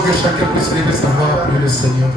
que chacun puisse lever sa voix pour le Seigneur.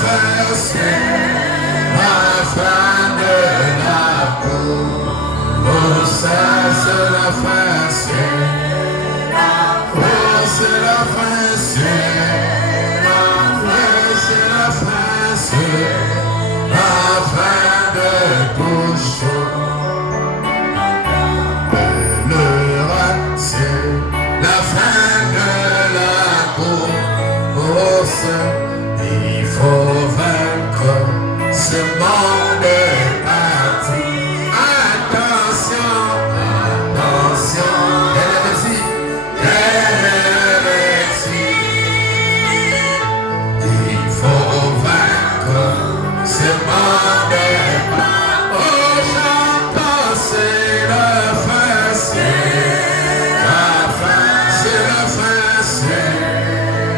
fin, c'est la fin de la cour. Oh, ça c'est la fin, c'est la fin, c'est la fin, c'est la fin de tout chose. C'est la fin de la course. Il faut vaincre ce monde parti. Attention, attention, il faut vaincre ce monde parti. Oh, j'entends, c'est la fin, c'est la fin, c'est la fin, c'est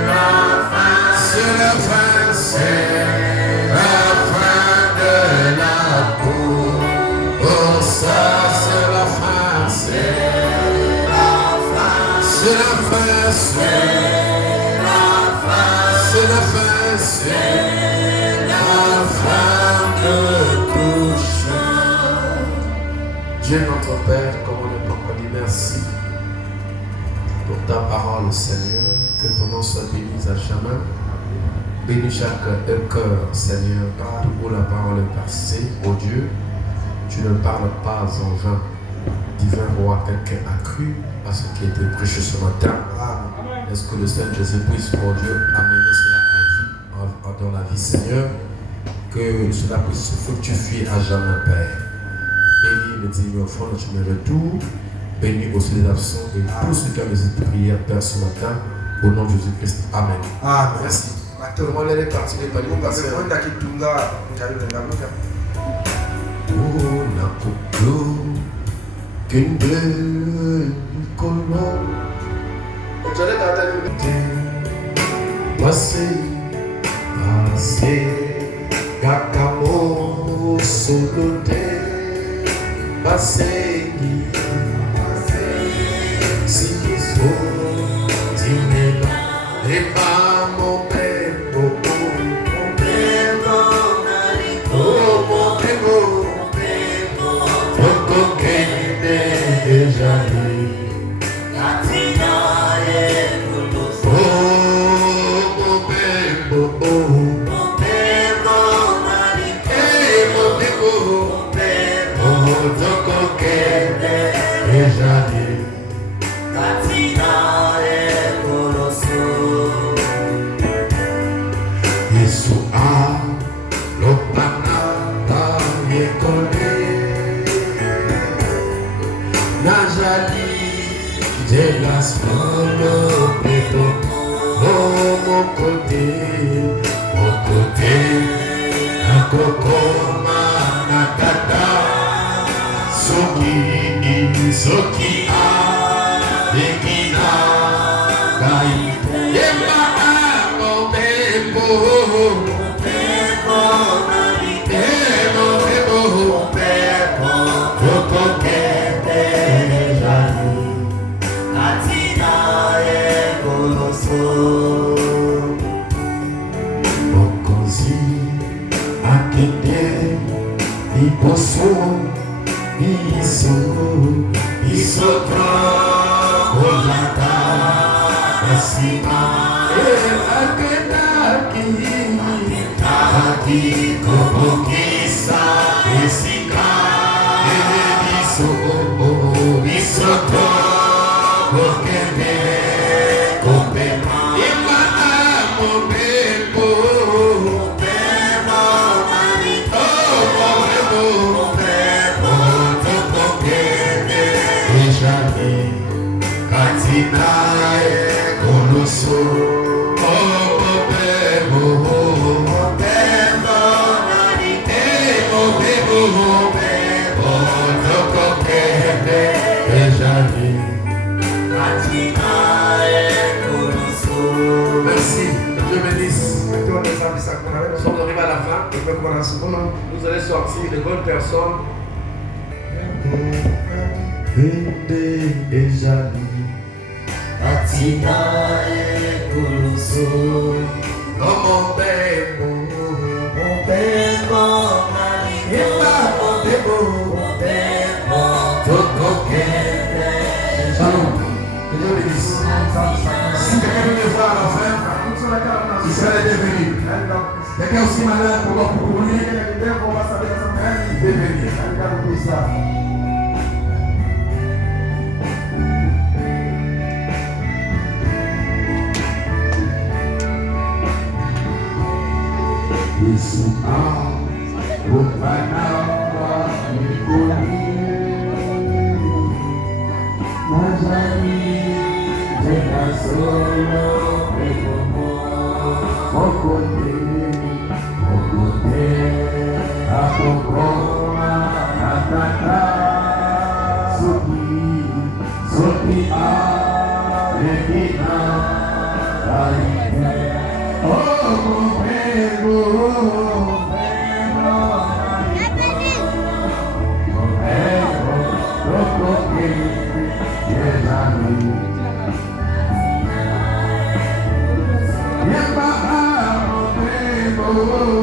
la fin, c'est la fin, c'est la fin de la cour. Oh, ça, c'est la fin, c'est la fin, c'est la fin, c'est la fin, c'est la fin, c'est la fin de tout chose. Dieu notre Père, comme on est encore dit merci pour ta parole, Seigneur, que ton nom soit béni à jamais. Bénis chaque cœur, Seigneur, partout où la parole est passée. Oh Dieu, tu ne parles pas en vain. Divin roi, quelqu'un a cru à ce qui a été prêché ce matin. Est-ce que le Saint-Esprit puisse, oh Dieu, amener cela dans la vie, Seigneur, que cela puisse se fructifier à jamais, Père. Bénis les dignes enfants de chemin retour. Bénis aussi les absents et tous ceux qui ont des prières, Père, ce matin. Au nom de Jésus-Christ. Amen. Amen. Merci. Tout le monde est parti de Paris. Oh, n'a qu'une bleue colombe. Passé, passé, Gakamo, Solote, passé, si et pas mon père, mon père, mon père, déjà Soki a dekina gai yema mo bebo koko kete jani atina e koloso bokozi akende iposo Isotro Olata Asima Aketaki Aki Kobokisa Esika Isotro Okene Kopema Imana Mobebo Katina Koloso Merci, Dieu bénisse. Nous sommes arrivés à la fin. Vous allez sortir de bonnes personnes. Atina e Koloso, oh mon bebo, Shalom. Que Dieu bénisse. Si quelqu'un veut me voir à la fin, il sera le bienvenu. Quelqu'un aussi malade pour leur courir, il peut venir. Oh,